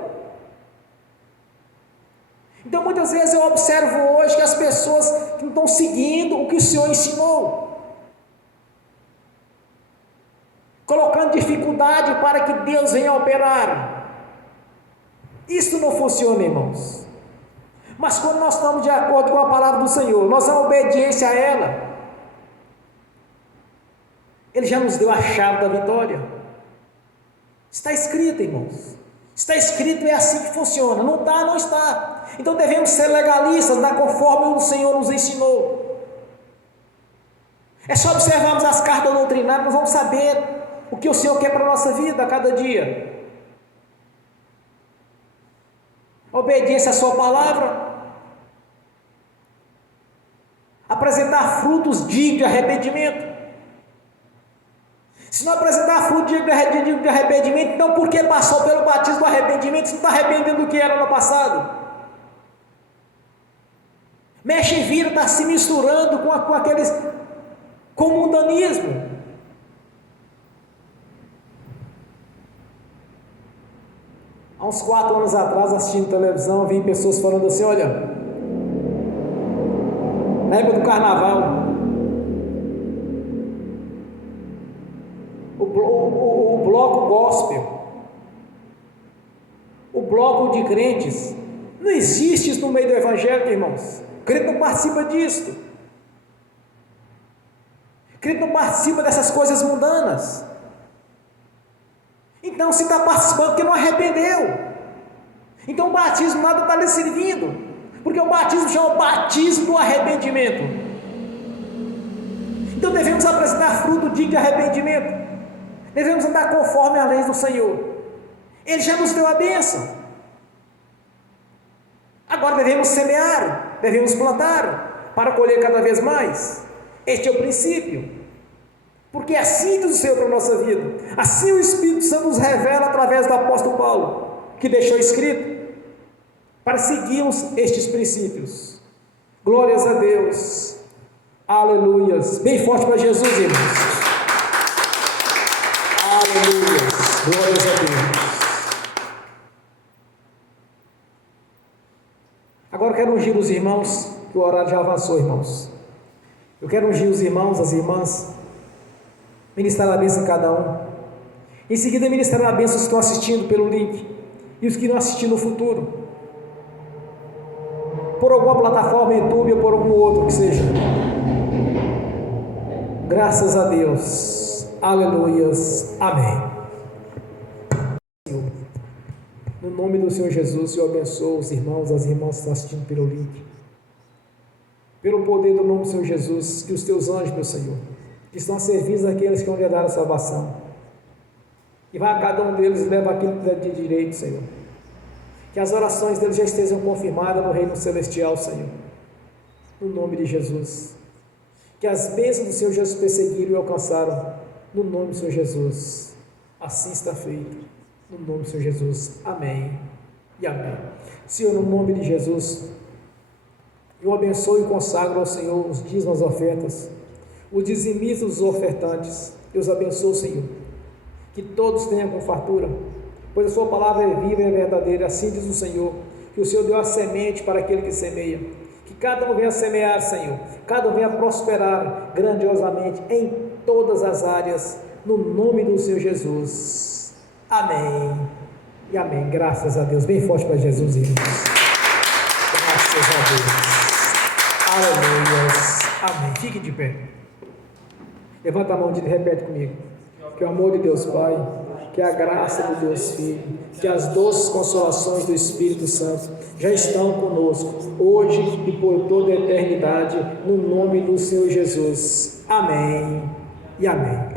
Então muitas vezes eu observo hoje que as pessoas não estão seguindo o que o Senhor ensinou, colocando dificuldade para que Deus venha operar. Isso não funciona, irmãos. Mas quando nós estamos de acordo com a palavra do Senhor, nós damos obediência a ela, Ele já nos deu a chave da vitória. Está escrito, irmãos. Está escrito, é assim que funciona. Não está, não está. Então devemos ser legalistas, dar conforme o Senhor nos ensinou. É só observarmos as cartas doutrinárias, nós vamos saber o que o Senhor quer para a nossa vida a cada dia. Obediência à sua palavra. Apresentar frutos dignos de arrependimento. Se não apresentar fruto de arrependimento, então por que passou pelo batismo do arrependimento, se não está arrependendo do que era no passado? Mexe e vira, está se misturando com o mundanismo. Há uns 4 anos atrás, assistindo televisão, vi pessoas falando assim, olha, na época do carnaval, o bloco gospel, o bloco de crentes, não existe isso no meio do evangélico, irmãos. O crente não participa disso. O crente não participa dessas coisas mundanas. Então, se está participando, porque não arrependeu. Então, o batismo nada está lhe servindo, porque o batismo chama o batismo do arrependimento. Então, devemos apresentar fruto digno de arrependimento. Devemos andar conforme a lei do Senhor. Ele já nos deu a bênção. Agora devemos semear, devemos plantar, para colher cada vez mais. Este é o princípio. Porque assim diz o Senhor para a nossa vida. Assim o Espírito Santo nos revela através do apóstolo Paulo, que deixou escrito, para seguirmos estes princípios. Glórias a Deus. Aleluias. Bem forte para Jesus, irmãos. Aleluia, glórias a Deus. Agora eu quero ungir os irmãos, que o horário já avançou, irmãos. Eu quero ungir os irmãos, as irmãs, ministrar a bênção em cada um. Em seguida, ministrar a bênção que estão assistindo pelo link. e os que irão assistir no futuro, por alguma plataforma, YouTube ou por algum outro que seja. Graças a Deus, aleluias, amém. No nome do Senhor Jesus, Senhor abençoe os irmãos, as irmãs que estão assistindo pelo link. Pelo poder do nome do Senhor Jesus, que os teus anjos, meu Senhor, que estão a serviço daqueles que vão lhe dar a salvação, e vai a cada um deles e leva aquilo que é de direito, Senhor. Que as orações deles já estejam confirmadas no reino celestial, Senhor. No nome de Jesus. Que as bênçãos do Senhor Jesus perseguiram e alcançaram. No nome do Senhor Jesus. Assim está feito. No nome do Senhor Jesus. Amém e amém. Senhor, no nome de Jesus, eu abençoo e consagro ao Senhor os dízimos, as ofertas, os dizimistas, os ofertantes. Eu os abençoo, Senhor. Que todos tenham com fartura, pois a sua palavra é viva e é verdadeira. Assim diz o Senhor, que o Senhor deu a semente para aquele que semeia. Que cada um venha semear, Senhor, cada um venha prosperar grandiosamente em todas as áreas, no nome do Senhor Jesus. Amém e amém. Graças a Deus. Bem forte para Jesus, irmãos. Graças a Deus. Aleluia. Amém. Fique de pé. Levanta a mão e repete comigo. Que o amor de Deus Pai, que a graça de Deus Filho, que as doces consolações do Espírito Santo já estão conosco, hoje e por toda a eternidade, no nome do Senhor Jesus. Amém e amém.